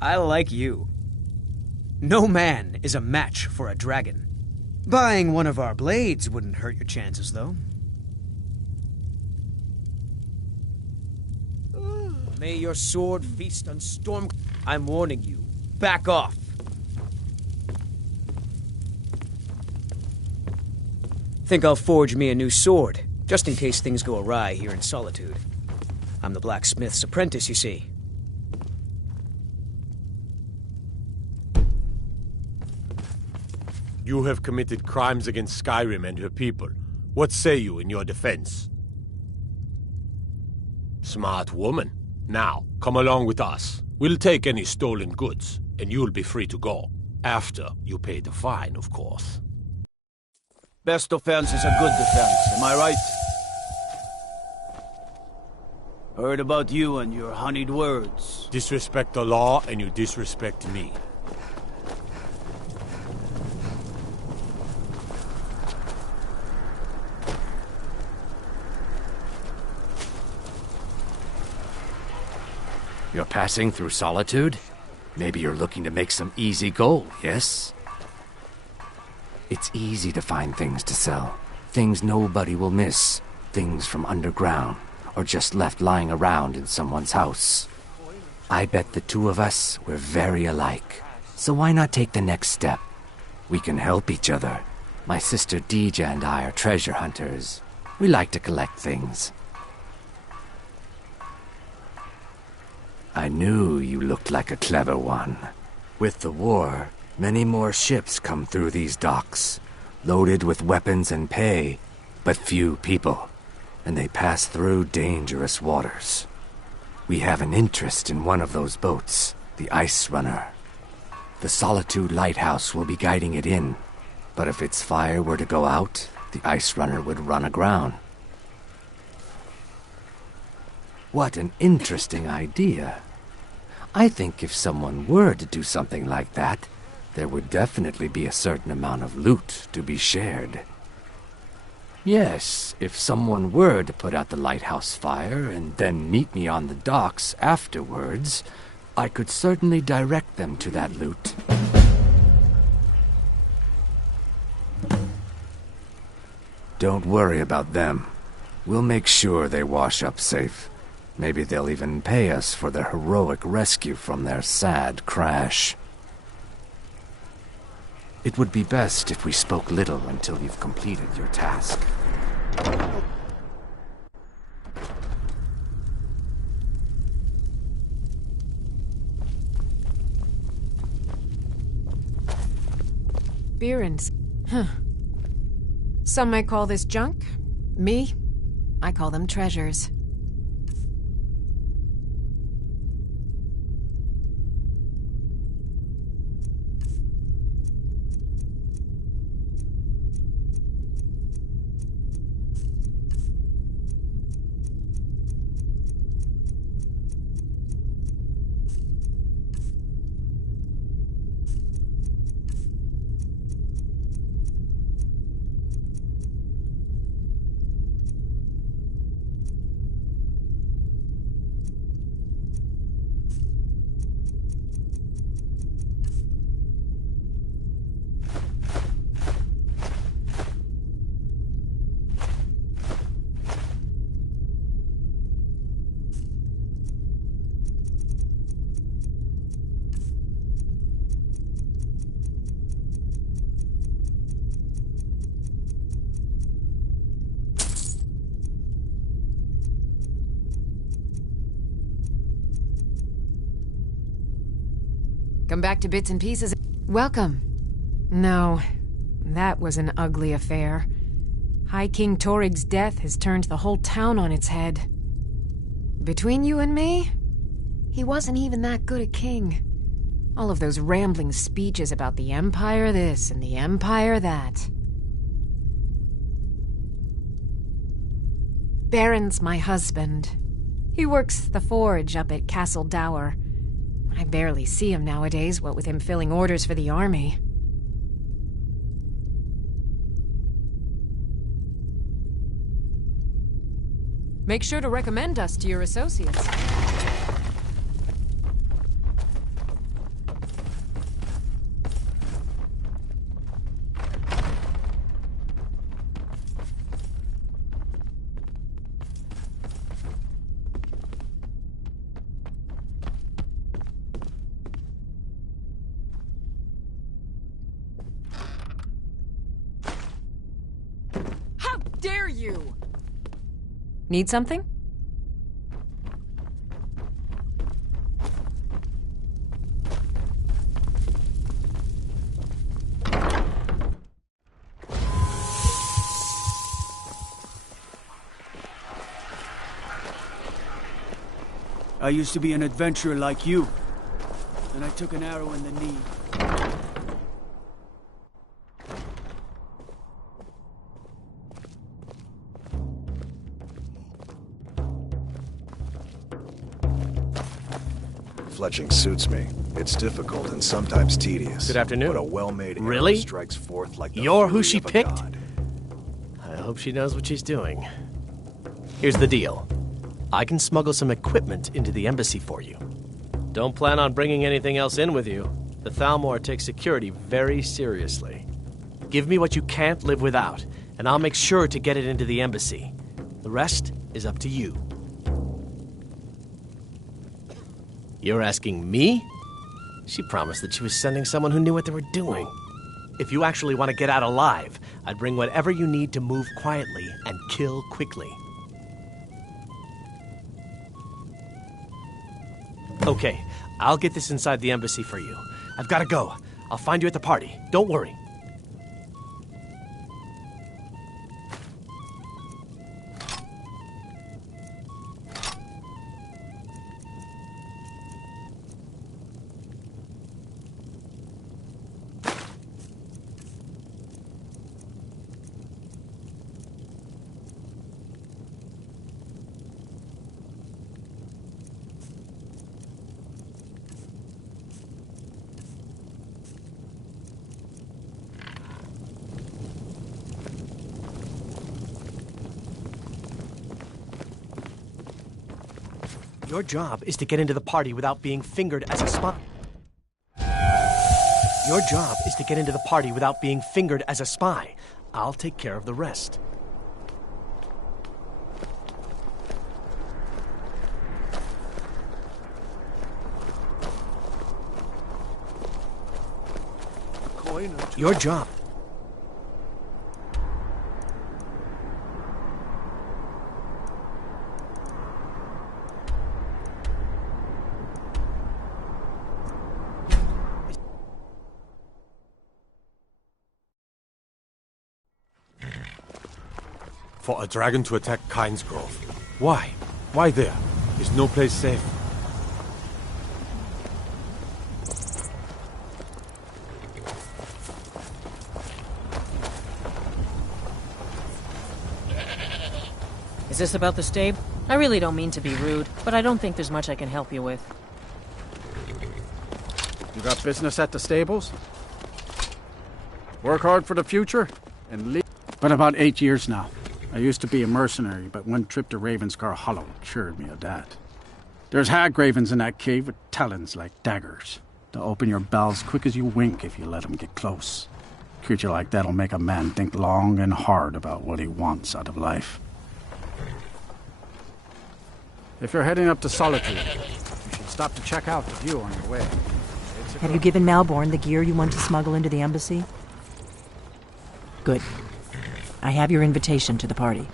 I like you. No man is a match for a dragon. Buying one of our blades wouldn't hurt your chances, though. May your sword feast on storm... I'm warning you, Back off. Think I'll forge me a new sword, just in case things go awry here in Solitude. I'm the blacksmith's apprentice, you see. You have committed crimes against Skyrim and her people. What say you in your defense? Smart woman. Now, come along with us. We'll take any stolen goods, and you'll be free to go. After you pay the fine, of course. Best defense is a good defense, am I right? Heard about you and your honeyed words. Disrespect the law, and you disrespect me. You're passing through Solitude? Maybe you're looking to make some easy gold, yes? It's easy to find things to sell. Things nobody will miss. Things from underground, or just left lying around in someone's house. I bet the two of us, we're very alike. So why not take the next step? We can help each other. My sister Deeja and I are treasure hunters. We like to collect things. I knew you looked like a clever one. With the war, many more ships come through these docks, loaded with weapons and pay, but few people, and they pass through dangerous waters. We have an interest in one of those boats, the Ice Runner. The Solitude Lighthouse will be guiding it in, but if its fire were to go out, the Ice Runner would run aground. What an interesting idea. I think if someone were to do something like that, there would definitely be a certain amount of loot to be shared. Yes, if someone were to put out the lighthouse fire and then meet me on the docks afterwards, I could certainly direct them to that loot. Don't worry about them. We'll make sure they wash up safe. Maybe they'll even pay us for their heroic rescue from their sad crash. It would be best if we spoke little until you've completed your task. Beerens. Huh. Some might call this junk. Me, I call them treasures. Come back to bits and pieces. Welcome. No, that was an ugly affair. High King Torig's death has turned the whole town on its head. Between you and me, he wasn't even that good a king. All of those rambling speeches about the Empire this and the Empire that. Baron's my husband. He works the forge up at Castle Dower. I barely see him nowadays, what with him filling orders for the army. Make sure to recommend us to your associates. you. Need something? I used to be an adventurer like you. Then I took an arrow in the knee. Fletching suits me. It's difficult and sometimes tedious. Good afternoon. But a well-made arrow Really? strikes forth like the You're who fury she of a picked? god. I hope she knows what she's doing. Here's the deal. I can smuggle some equipment into the embassy for you. Don't plan on bringing anything else in with you. The Thalmor takes security very seriously. Give me what you can't live without, and I'll make sure to get it into the embassy. The rest is up to you. You're asking me? She promised that she was sending someone who knew what they were doing. If you actually want to get out alive, I'd bring whatever you need to move quietly and kill quickly. Okay, I'll get this inside the embassy for you. I've got to go. I'll find you at the party. Don't worry. Your job is to get into the party without being fingered as a spy. Your job is to get into the party without being fingered as a spy. I'll take care of the rest. Your job. For a dragon to attack Kyne's Grove. Why? Why there? Is no place safe? Is this about the stable? I really don't mean to be rude, but I don't think there's much I can help you with. You got business at the stables? Work hard for the future and leave. Been about 8 years now. I used to be a mercenary, but one trip to Ravenscar Hollow cured me of that. There's hag ravens in that cave with talons like daggers. They'll open your bowels quick as you wink if you let them get close. A creature like that'll make a man think long and hard about what he wants out of life. If you're heading up to Solitude, you should stop to check out the view on your way. Have you given Malborn the gear you want to smuggle into the embassy? Good. I have your invitation to the party.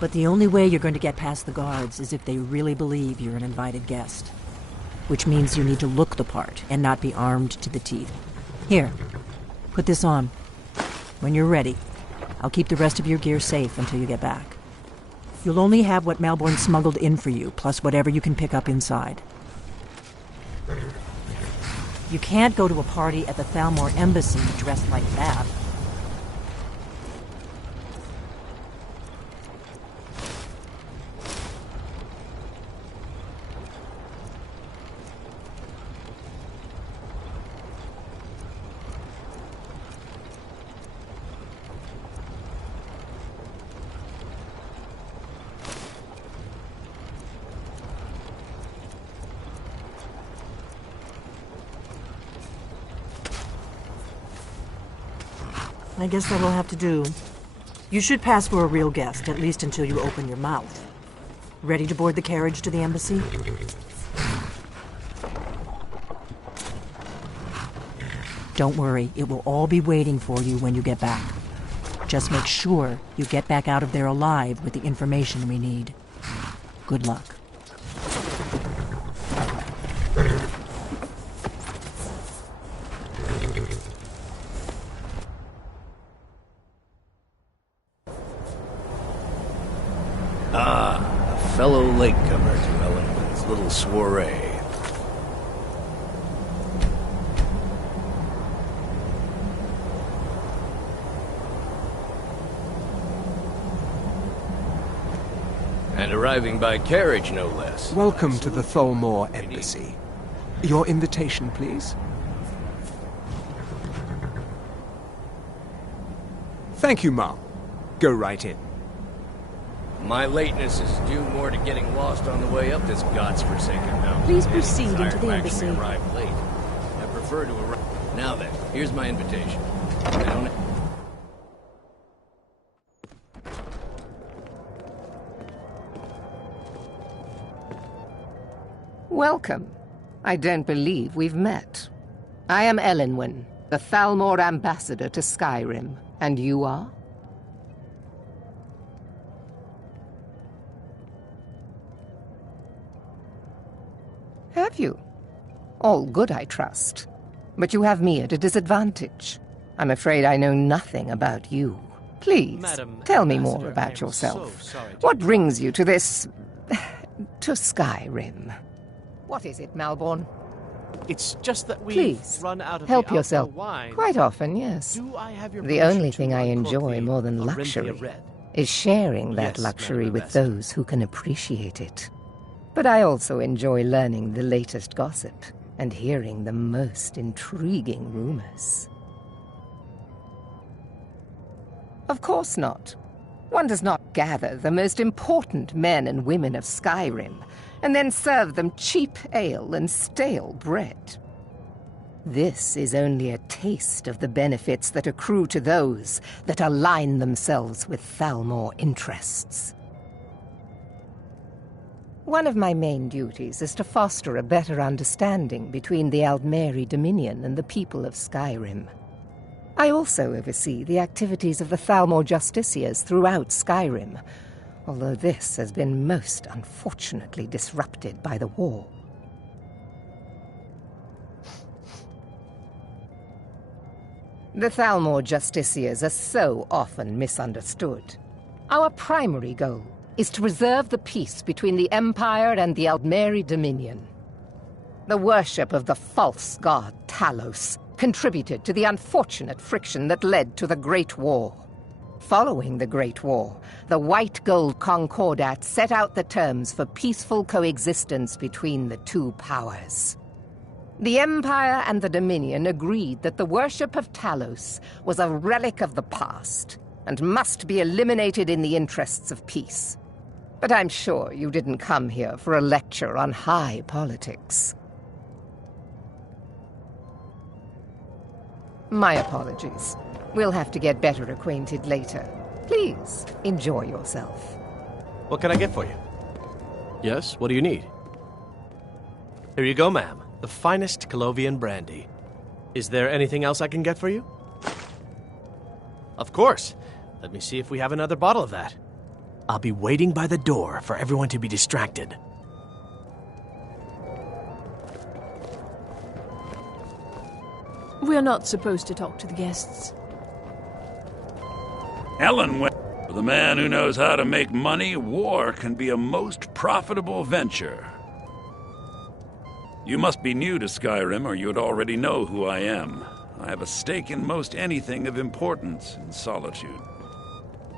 But the only way you're going to get past the guards is if they really believe you're an invited guest. Which means you need to look the part and not be armed to the teeth. Here, put this on. When you're ready, I'll keep the rest of your gear safe until you get back. You'll only have what Malborn smuggled in for you, plus whatever you can pick up inside. You can't go to a party at the Thalmor Embassy dressed like that. I guess that'll have to do. You should pass for a real guest, at least until you open your mouth. Ready to board the carriage to the embassy? Don't worry, it will all be waiting for you when you get back. Just make sure you get back out of there alive with the information we need. Good luck. Ah, a fellow latecomer to Ellenwood's little soiree. And arriving by carriage, no less. Welcome to the Tholmor Embassy. Your invitation, please. Thank you, Mom. Go right in. My lateness is due more to getting lost on the way up this god's-forsaken mountain. Please proceed into the embassy. I arrived late. I prefer to arrive... Now then, here's my invitation. I don't... Welcome. I don't believe we've met. I am Elenwen, the Thalmor ambassador to Skyrim. And you are? Have you? All good, I trust. But you have me at a disadvantage. I'm afraid I know nothing about you. Please, tell me more about yourself. What brings you to this... to Skyrim? What is it, Malborn? It's just that we Please, run out of help the yourself. wine. Quite often, yes. Do I have your The only thing I enjoy more than luxury is sharing that luxury with those who can appreciate it. But I also enjoy learning the latest gossip and hearing the most intriguing rumors. Of course not. One does not gather the most important men and women of Skyrim and then serve them cheap ale and stale bread. This is only a taste of the benefits that accrue to those that align themselves with Thalmor interests. One of my main duties is to foster a better understanding between the Aldmeri Dominion and the people of Skyrim. I also oversee the activities of the Thalmor Justiciars throughout Skyrim, although this has been most unfortunately disrupted by the war. The Thalmor Justiciars are so often misunderstood. Our primary goal is to preserve the peace between the Empire and the Aldmeri Dominion. The worship of the false god Talos contributed to the unfortunate friction that led to the Great War. Following the Great War, the White Gold Concordat set out the terms for peaceful coexistence between the two powers. The Empire and the Dominion agreed that the worship of Talos was a relic of the past and must be eliminated in the interests of peace. But I'm sure you didn't come here for a lecture on high politics. My apologies. We'll have to get better acquainted later. Please, enjoy yourself. What can I get for you? Yes, what do you need? Here you go, ma'am. The finest Colovian brandy. Is there anything else I can get for you? Of course. Let me see if we have another bottle of that. I'll be waiting by the door for everyone to be distracted. We're not supposed to talk to the guests. Elenwen, for the man who knows how to make money, war can be a most profitable venture. You must be new to Skyrim, or you'd already know who I am. I have a stake in most anything of importance in Solitude.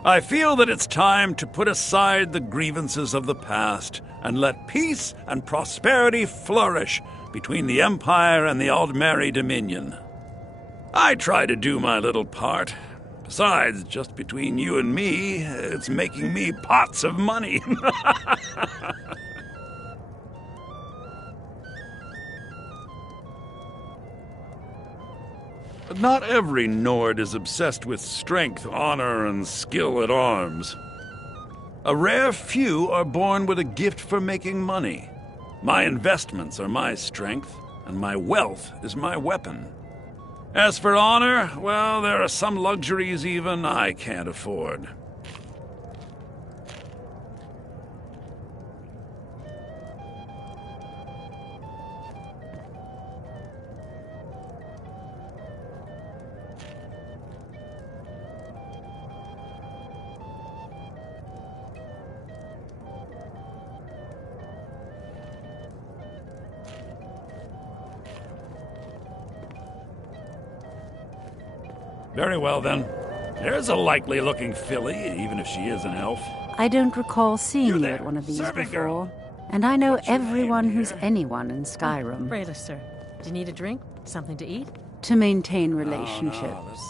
I feel that it's time to put aside the grievances of the past and let peace and prosperity flourish between the Empire and the Aldmeri Dominion. I try to do my little part. Besides, just between you and me, it's making me pots of money. Not every Nord is obsessed with strength, honor, and skill at arms. A rare few are born with a gift for making money. My investments are my strength, and my wealth is my weapon. As for honor, well, there are some luxuries even I can't afford. Very well, then. There's a likely-looking filly, even if she is an elf. I don't recall seeing you at one of these before. And I know everyone who's anyone in Skyrim. Braylister, do you need a drink? Something to eat? To maintain relationships.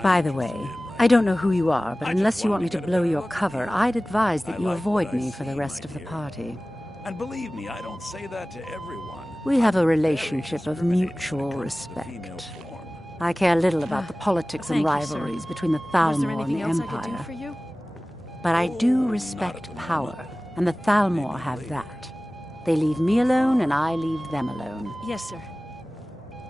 By the way, I don't know who you are, but unless you want me to blow your cover, I'd advise that you avoid me for the rest of the party. And believe me, I don't say that to everyone. We have a relationship of mutual respect. I care little about the politics and rivalries between the Thalmor and the Empire. But I do respect power, and the Thalmor have that. They leave me alone, and I leave them alone. Yes, sir.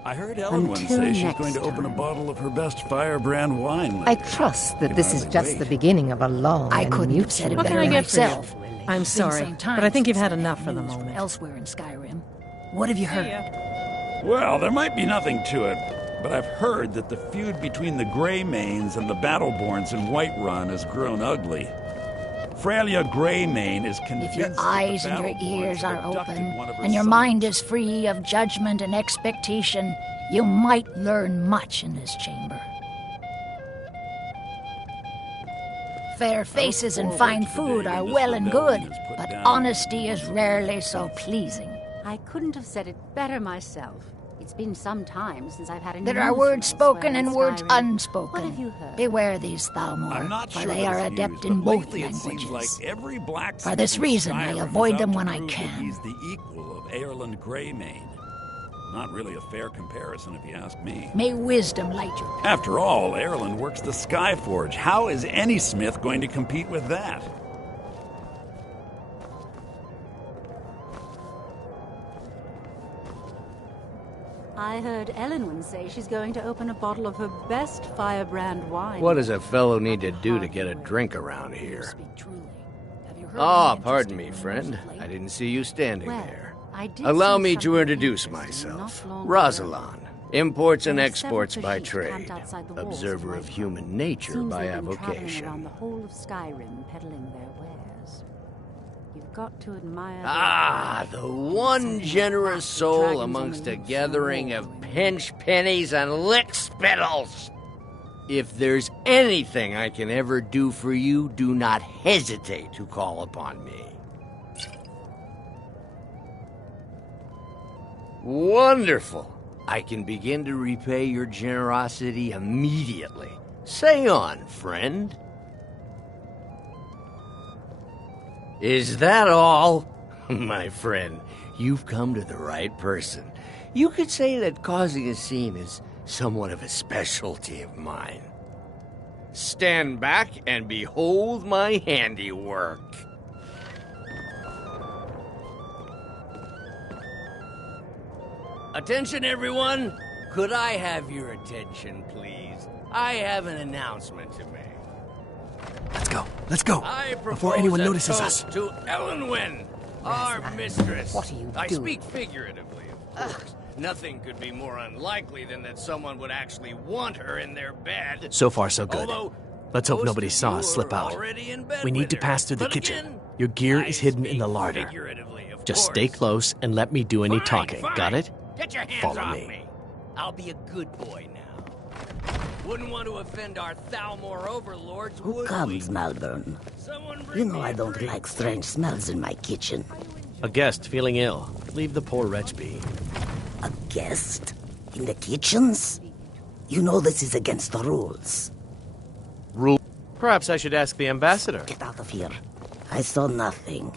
I heard Elwyn say she's going to open a bottle of her best Firebrand wine later. I trust that this is just the beginning of a long I and couldn't have said it mutual... better myself. I'm sorry, but I think you've had enough for the moment. Elsewhere in Skyrim. What have you heard? Well, there might be nothing to it, but I've heard that the feud between the Greymanes and the Battleborns in Whiterun has grown ugly. Freya Greymane is convinced If your eyes and your ears are open, and your sons. mind is free of judgment and expectation, you might learn much in this chamber. Fair faces and fine food are well and good, but honesty is rarely so pleasing. I couldn't have said it better myself. It's been some time since I've had a There are words spoken and words unspoken. Beware these Thalmor, for they are adept in both languages. For this reason, I avoid them when I can. He's the equal of Eärlund Greymane. Not really a fair comparison, if you ask me. May wisdom light your path. After all, Eärlund works the Skyforge. How is any smith going to compete with that? I heard Elenwen say she's going to open a bottle of her best Firebrand wine. What does a fellow need to do to get a drink around here? Ah, pardon me, friend. I didn't see you standing there. Allow me to introduce myself. Rosalan, imports and exports by trade. Observer of human nature by avocation. Around the whole of Skyrim peddling their wares. You've got to admire... Ah, the one generous soul amongst a gathering of pinch pennies and lick spittles. If there's anything I can ever do for you, do not hesitate to call upon me. Wonderful. I can begin to repay your generosity immediately. Say on, friend. Is that all? My friend, you've come to the right person. You could say that causing a scene is somewhat of a specialty of mine. Stand back and behold my handiwork. Attention, everyone! Could I have your attention, please? I have an announcement to make. Let's go, before anyone notices us. To Elenwen, our mistress. What are you I doing? speak figuratively, of course. Nothing could be more unlikely than that someone would actually want her in their bed. So far, so good. Although, Let's hope nobody saw us slip out. We need to pass through the kitchen. Your gear is hidden in the larder. Just stay close and let me do any talking. Got it? Get your hands Follow off me. I'll be a good boy now. Wouldn't want to offend our Thalmor overlords, Who comes, Malvern? You know I don't like strange smells in my kitchen. A guest feeling ill. Leave the poor wretch be. A guest? In the kitchens? You know this is against the rules. Rule? Perhaps I should ask the ambassador. Get out of here. I saw nothing.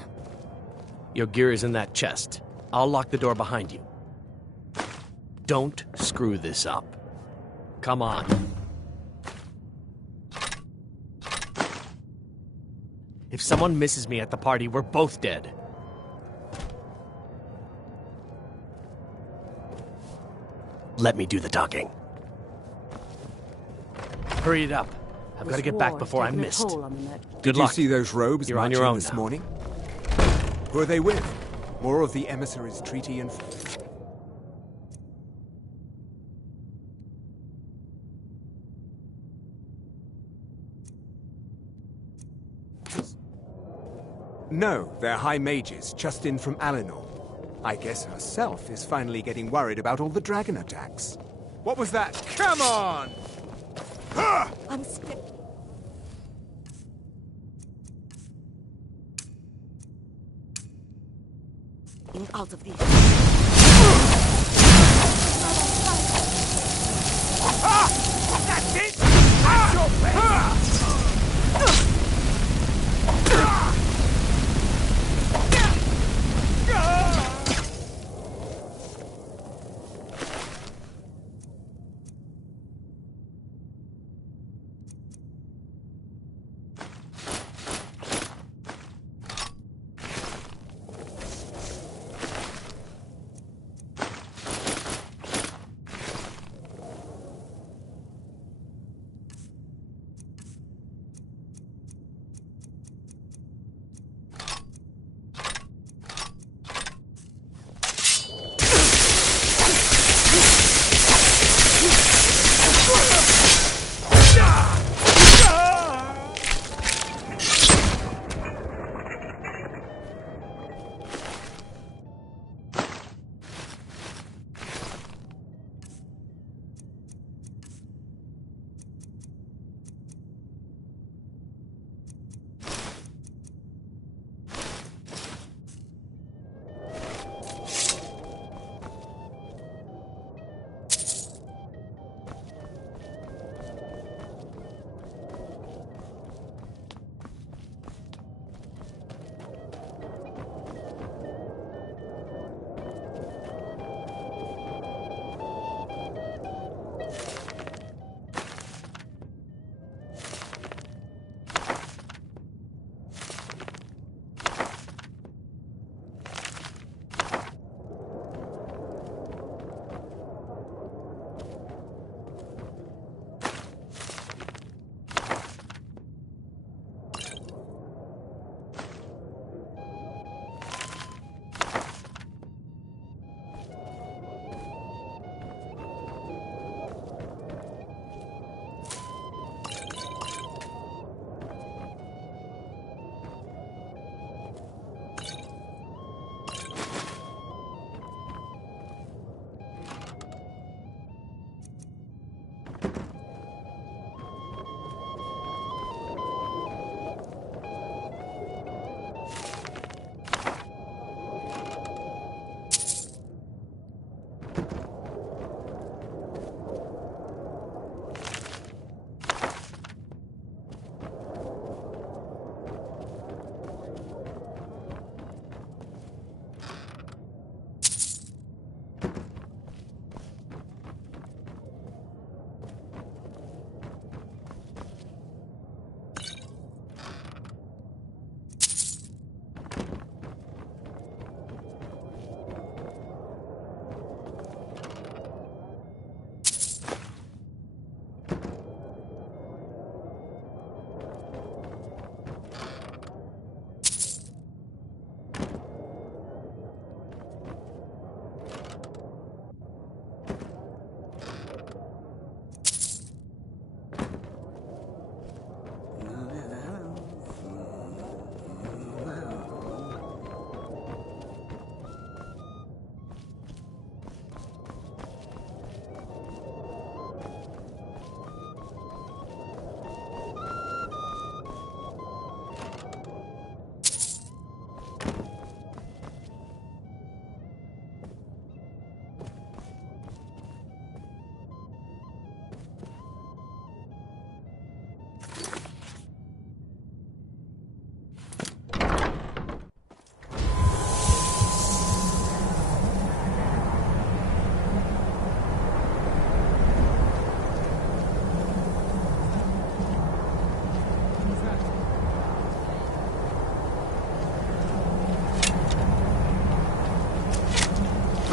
Your gear is in that chest. I'll lock the door behind you. Don't screw this up. Come on. If someone misses me at the party, we're both dead. Let me do the talking. Hurry it up. I've got to get back before I'm missed. Good Did luck. you see those robes You're on marching your own this now. morning? Who are they with? More of the emissaries' treaty and... No, they're high mages, just in from Alinor. I guess herself is finally getting worried about all the dragon attacks. What was that? Come on! I'm scared. Out of these. That's it!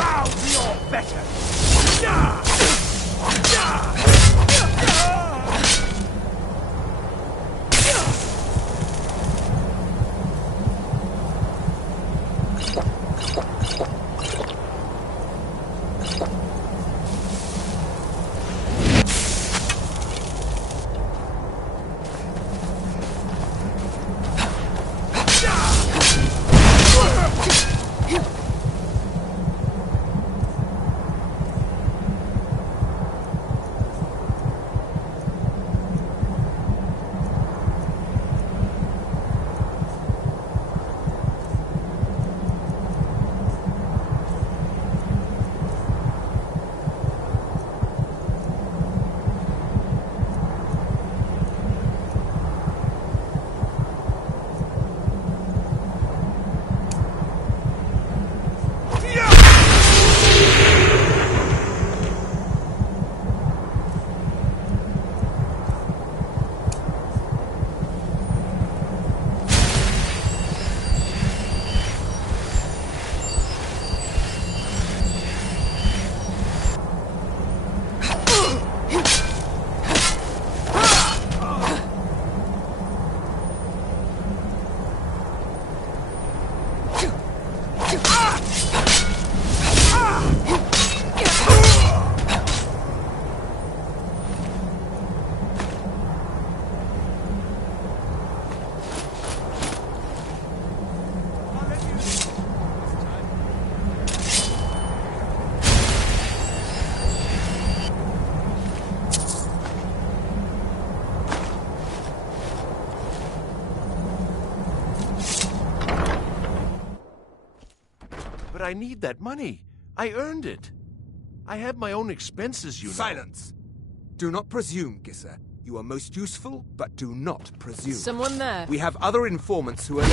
That's your better. I need that money. I earned it. I have my own expenses, you know. Silence! Do not presume, Gisser. You are most useful, but do not presume. Someone there. We have other informants who are...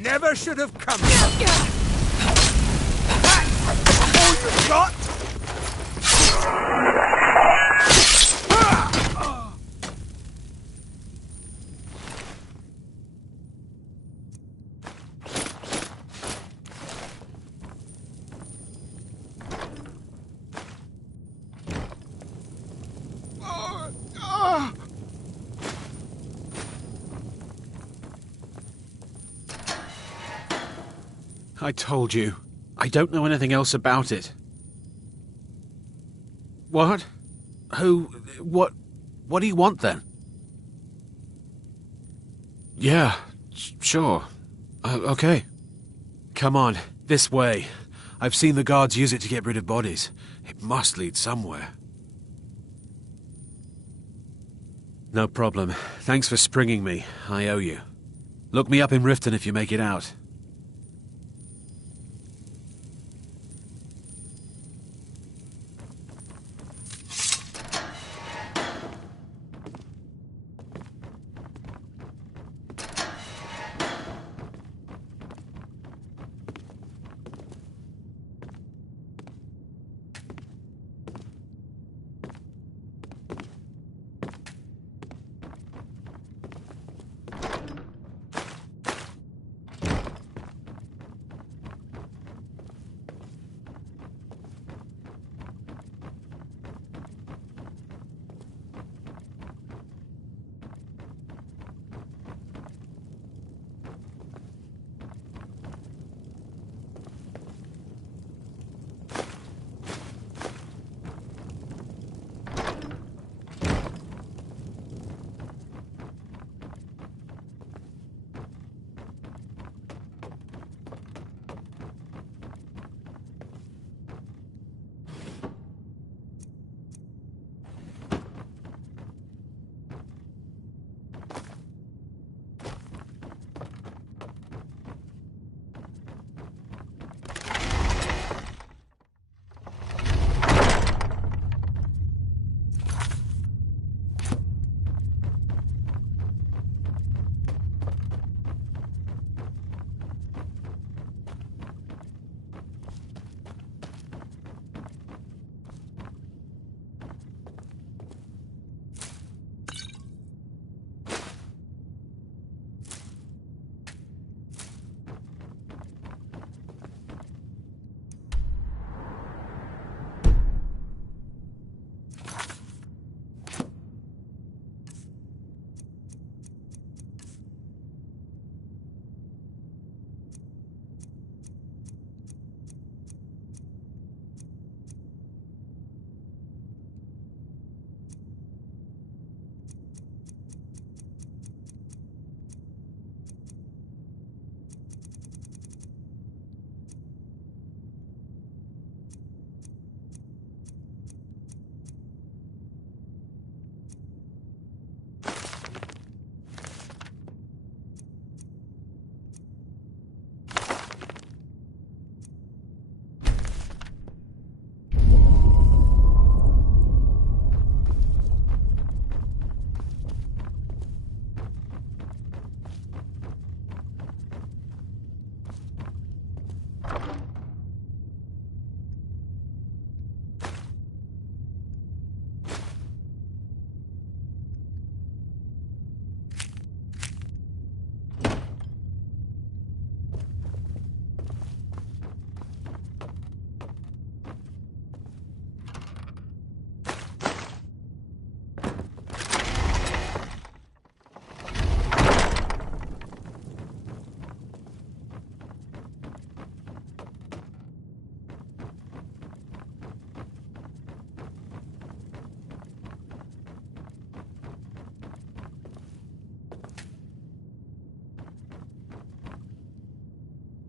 Never should have come. All you got? I told you. I don't know anything else about it. What? Who? What do you want, then? Yeah, sure. Okay. Come on, this way. I've seen the guards use it to get rid of bodies. It must lead somewhere. No problem. Thanks for springing me. I owe you. Look me up in Riften if you make it out.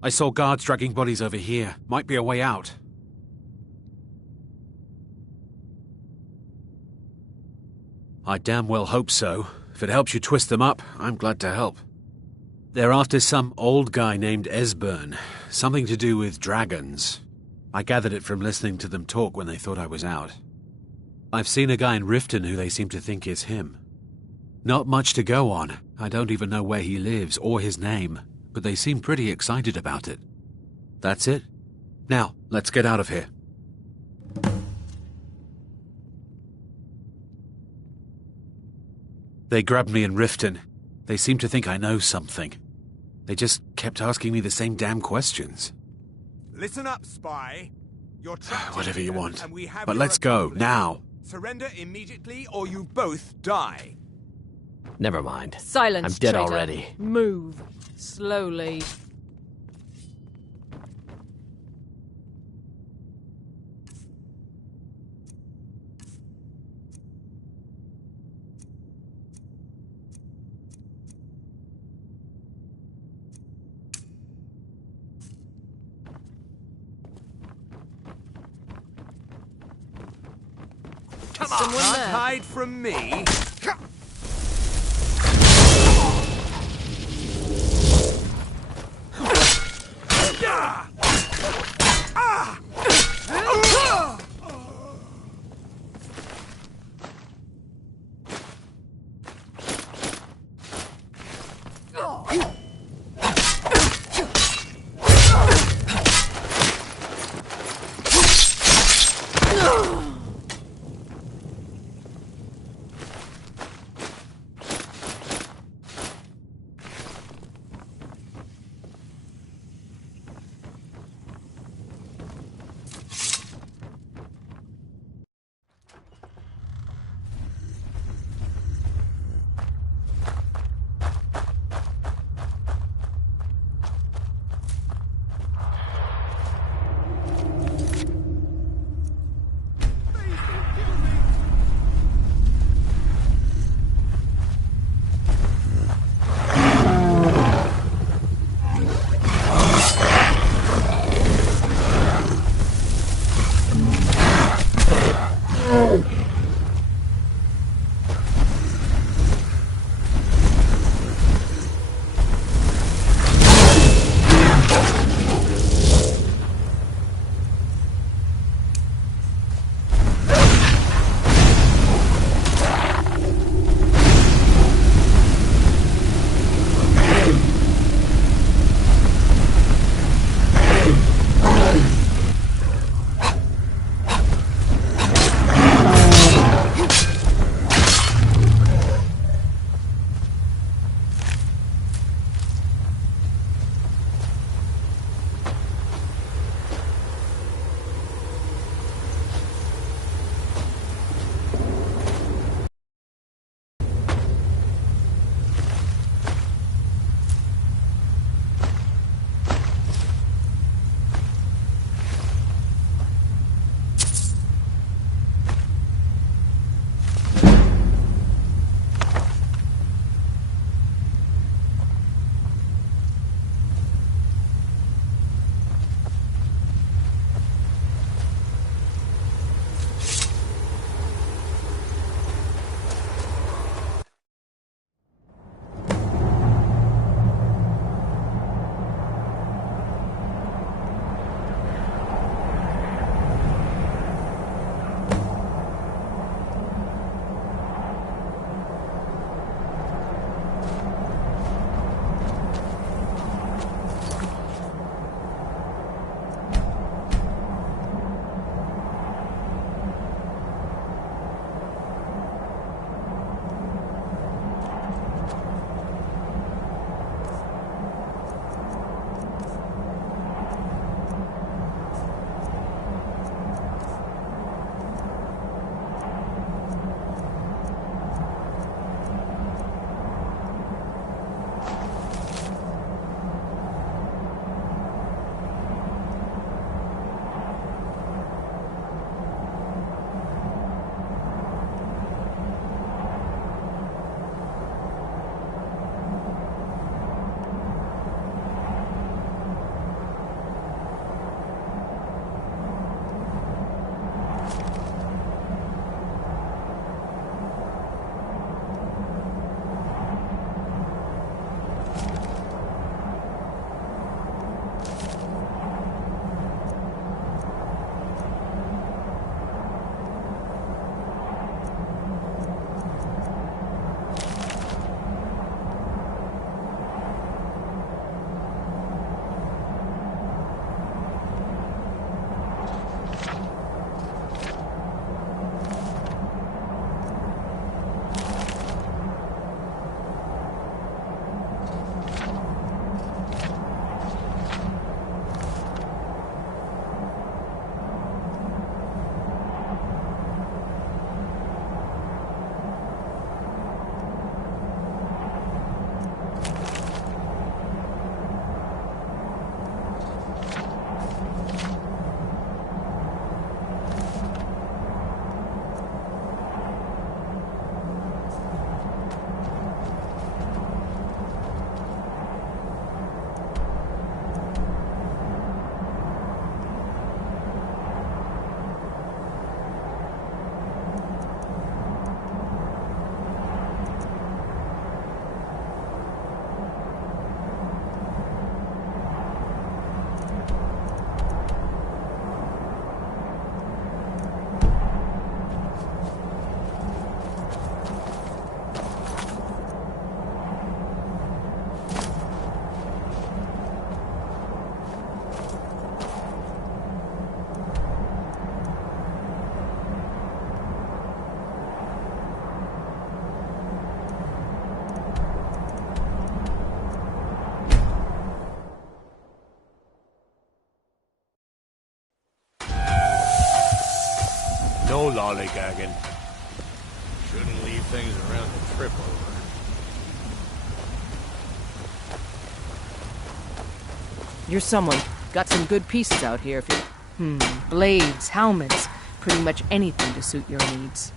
I saw guards dragging bodies over here. Might be a way out. I damn well hope so. If it helps you twist them up, I'm glad to help. They're after some old guy named Esbern. Something to do with dragons. I gathered it from listening to them talk when they thought I was out. I've seen a guy in Riften who they seem to think is him. Not much to go on. I don't even know where he lives or his name, but they seem pretty excited about it. That's it. Now, let's get out of here. They grabbed me in Riften. They seem to think I know something. They just kept asking me the same damn questions. Listen up, spy. You're trapped. Whatever you want. And we have But your let's go, accomplice. now. Surrender immediately or you both die. Never mind. Silence, I'm dead traitor. already. Move. Slowly. Come on, can't hide from me. lollygagging. Shouldn't leave things around to trip over. You're someone. Got some good pieces out here if you... Blades, helmets, pretty much anything to suit your needs.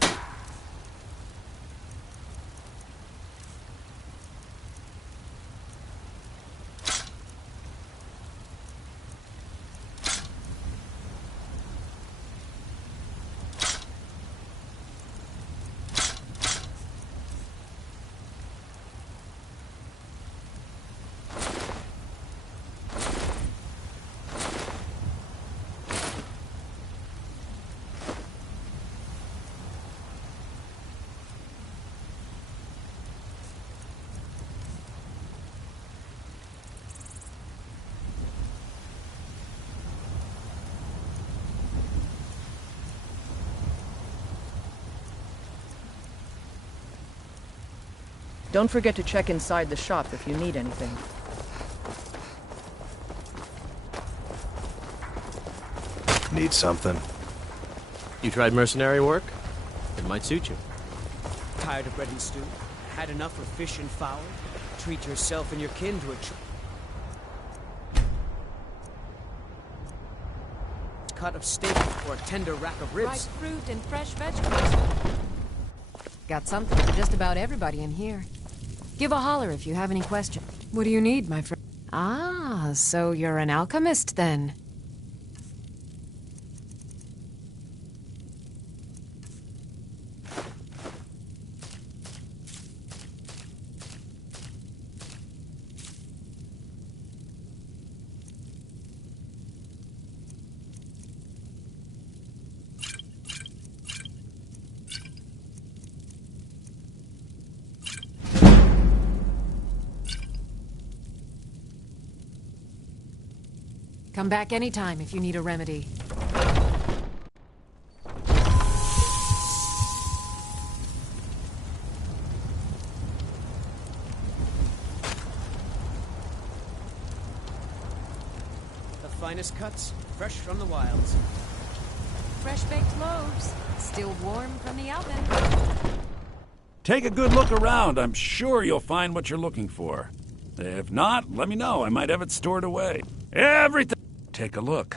Don't forget to check inside the shop if you need anything. Need something? You tried mercenary work? It might suit you. Tired of bread and stew? Had enough of fish and fowl? Treat yourself and your kin to a cut of steak or a tender rack of ribs. Ripe fruit and fresh vegetables. Got something for just about everybody in here. Give a holler if you have any questions. What do you need, my friend? Ah, so you're an alchemist then. Come back anytime if you need a remedy. The finest cuts, fresh from the wilds. Fresh baked loaves, still warm from the oven. Take a good look around. I'm sure you'll find what you're looking for. If not, let me know. I might have it stored away. Everything. Take a look.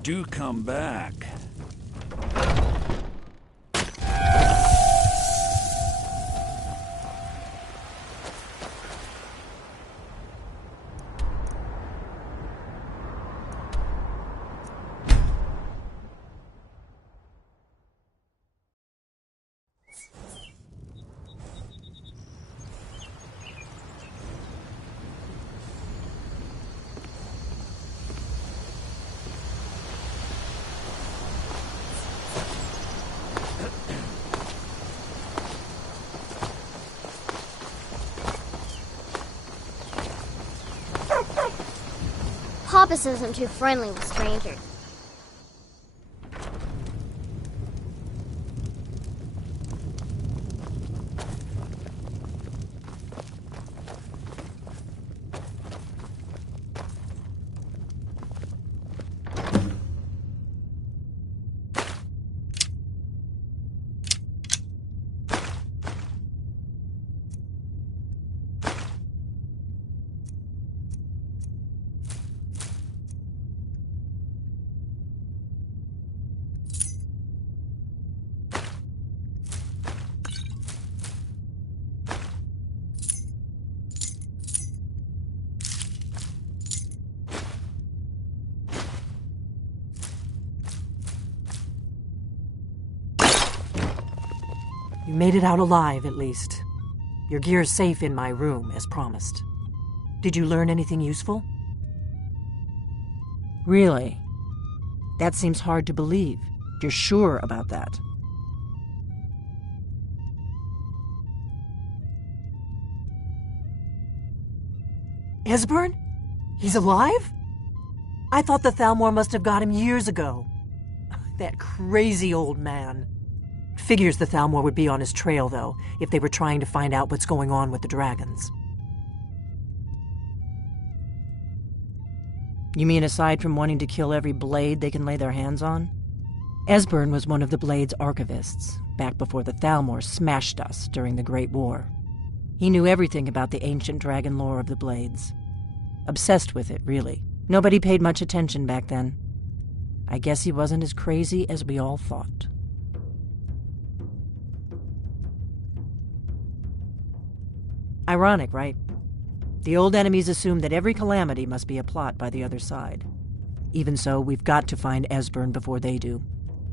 Do come back. Hoppus isn't too friendly with strangers. You made it out alive, at least. Your gear's safe in my room, as promised. Did you learn anything useful? Really? That seems hard to believe. You're sure about that? Esbern? He's alive? I thought the Thalmor must have got him years ago. That crazy old man. Figures the Thalmor would be on his trail, though, if they were trying to find out what's going on with the dragons. You mean aside from wanting to kill every blade they can lay their hands on? Esbern was one of the Blade's archivists, back before the Thalmor smashed us during the Great War. He knew everything about the ancient dragon lore of the Blades. Obsessed with it, really. Nobody paid much attention back then. I guess he wasn't as crazy as we all thought. Ironic, right? The old enemies assume that every calamity must be a plot by the other side. Even so, we've got to find Esbern before they do.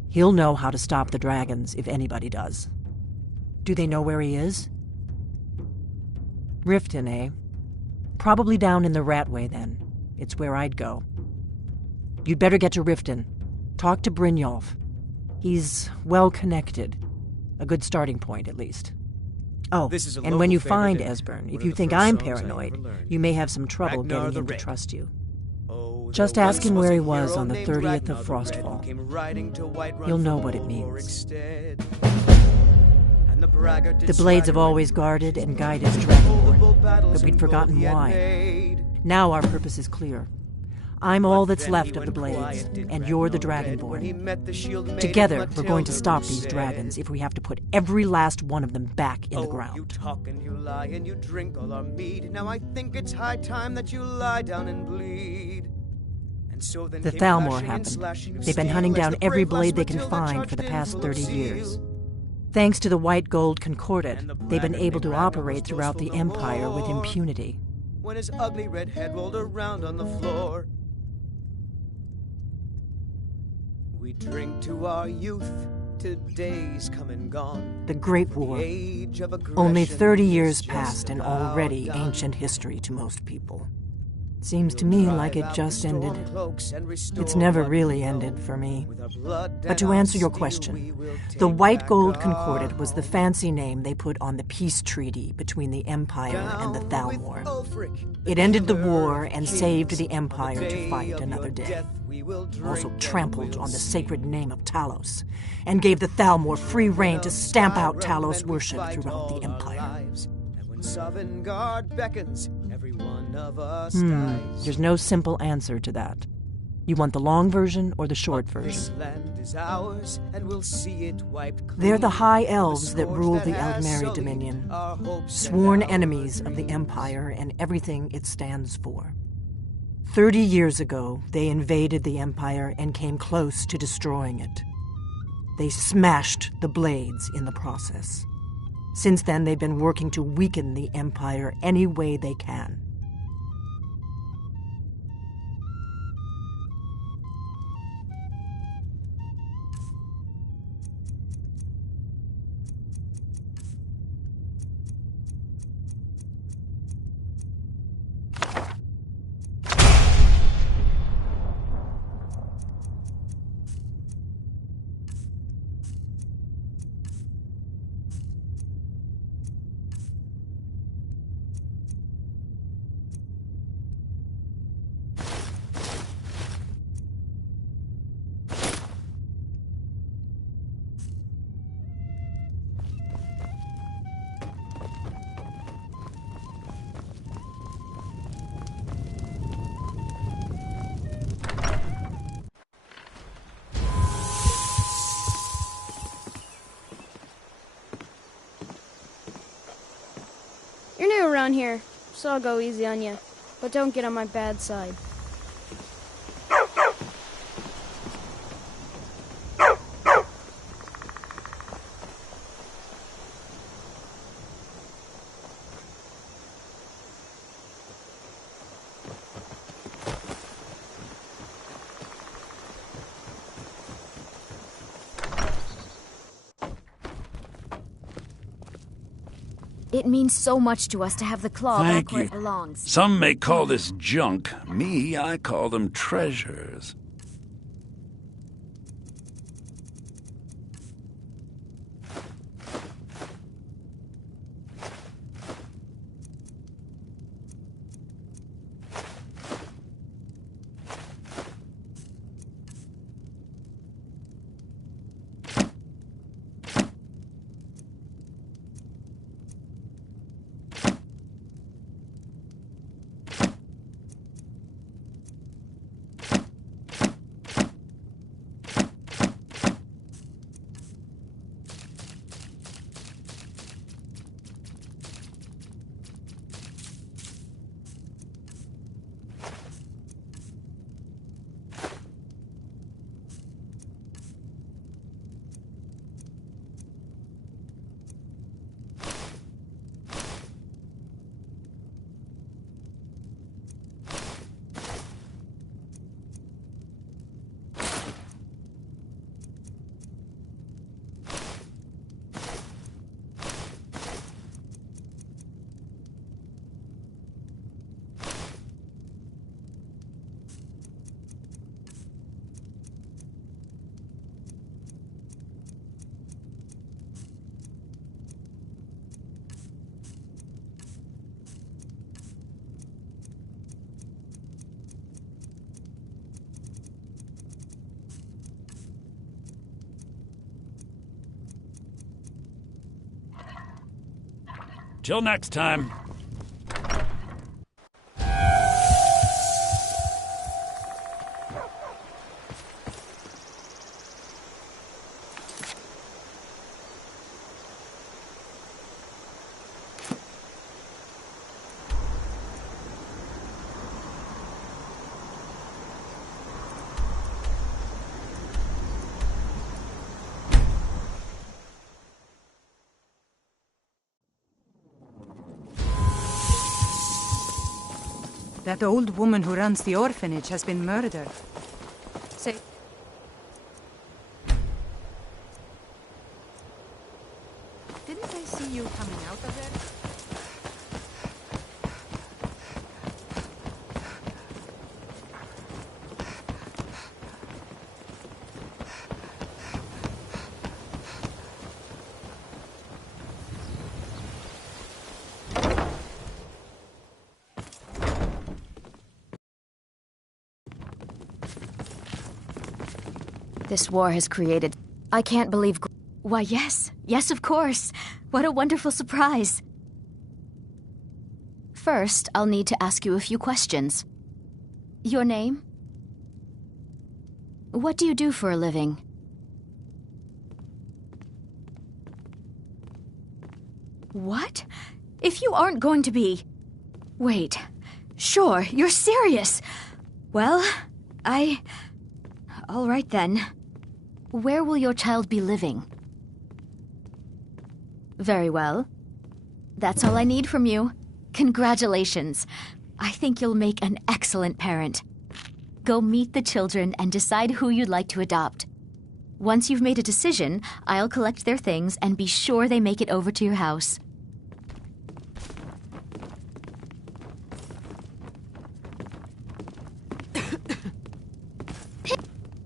He'll know how to stop the dragons, if anybody does. Do they know where he is? Riften, eh? Probably down in the Ratway, then. It's where I'd go. You'd better get to Riften. Talk to Brynjolf. He's well-connected. A good starting point, at least. Oh, and when you find Esbern, if you think I'm paranoid, you may have some trouble getting him to trust you. Just ask him where he was on the 30th of Frostfall. You'll know what it means. The Blades have always guarded and guided Dragonborn, but we'd forgotten why. Now our purpose is clear. I'm all that's left of the Blades, and you're the Dragonborn. Together, we're going to stop these dragons if we have to put every last one of them back in the ground. You talk and you lie and you drink all our mead. Now I think it's high time that you lie down and bleed. And so then the Thalmor happened. They've been hunting down every blade they can find for the past 30 years. Thanks to the White Gold Concordat, they've been able to operate throughout the Empire with impunity. When his ugly red head rolled around on the floor, we drink to our youth, today's come and gone. The Great War. Only 30 years passed and already ancient history to most people. Seems to me like it just ended. It's never really ended for me. But to answer your question, the White Gold Concordat was the fancy name they put on the peace treaty between the Empire and the Thalmor. It ended the war and saved the Empire to fight another day. Also trampled on the sacred name of Talos, and gave the Thalmor free rein to stamp out Talos worship throughout the Empire. Sovngarde beckons, every one of us dies. There's no simple answer to that. You want the long version or the short version? This land is ours, and we'll see it wiped clean. They're the High Elves that rule the Aldmeri Dominion, sworn enemies of the Empire and everything it stands for. 30 years ago, they invaded the Empire and came close to destroying it. They smashed the Blades in the process. Since then, they've been working to weaken the Empire any way they can. You're new around here, so I'll go easy on you. But don't get on my bad side. It means so much to us to have the claw Thank back where you. it belongs. Some may call this junk. Me, I call them treasures. Till next time. That old woman who runs the orphanage has been murdered. Say... Didn't I see you coming out of there? This war has created... I can't believe... Why, yes. Yes, of course. What a wonderful surprise. First, I'll need to ask you a few questions. Your name? What do you do for a living? What? If you aren't going to be... Wait. Sure, you're serious. Well, all right then. Where will your child be living? Very well. That's all I need from you. Congratulations. I think you'll make an excellent parent. Go meet the children and decide who you'd like to adopt. Once you've made a decision, I'll collect their things and be sure they make it over to your house.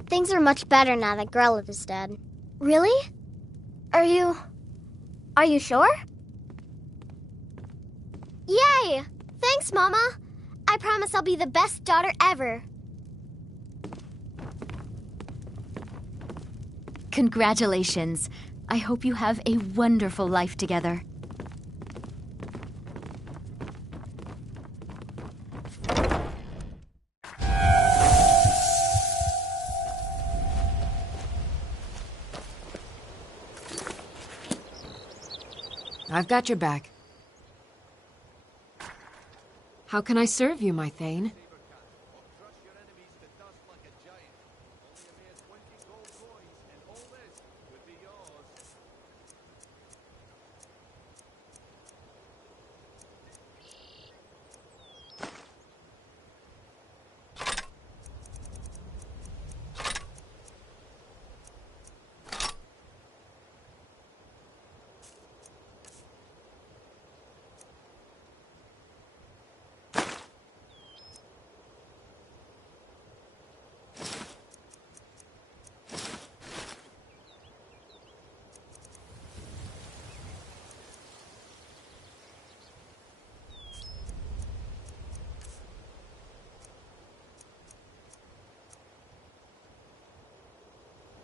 Things are much better now that Grelov is dead. Really? Are you sure? Yay! Thanks, Mama. I promise I'll be the best daughter ever. Congratulations. I hope you have a wonderful life together. I've got your back. How can I serve you, my Thane?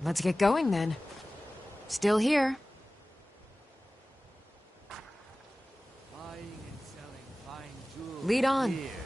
Let's get going then. Still here. Buying and selling fine jewels. Lead on. Here.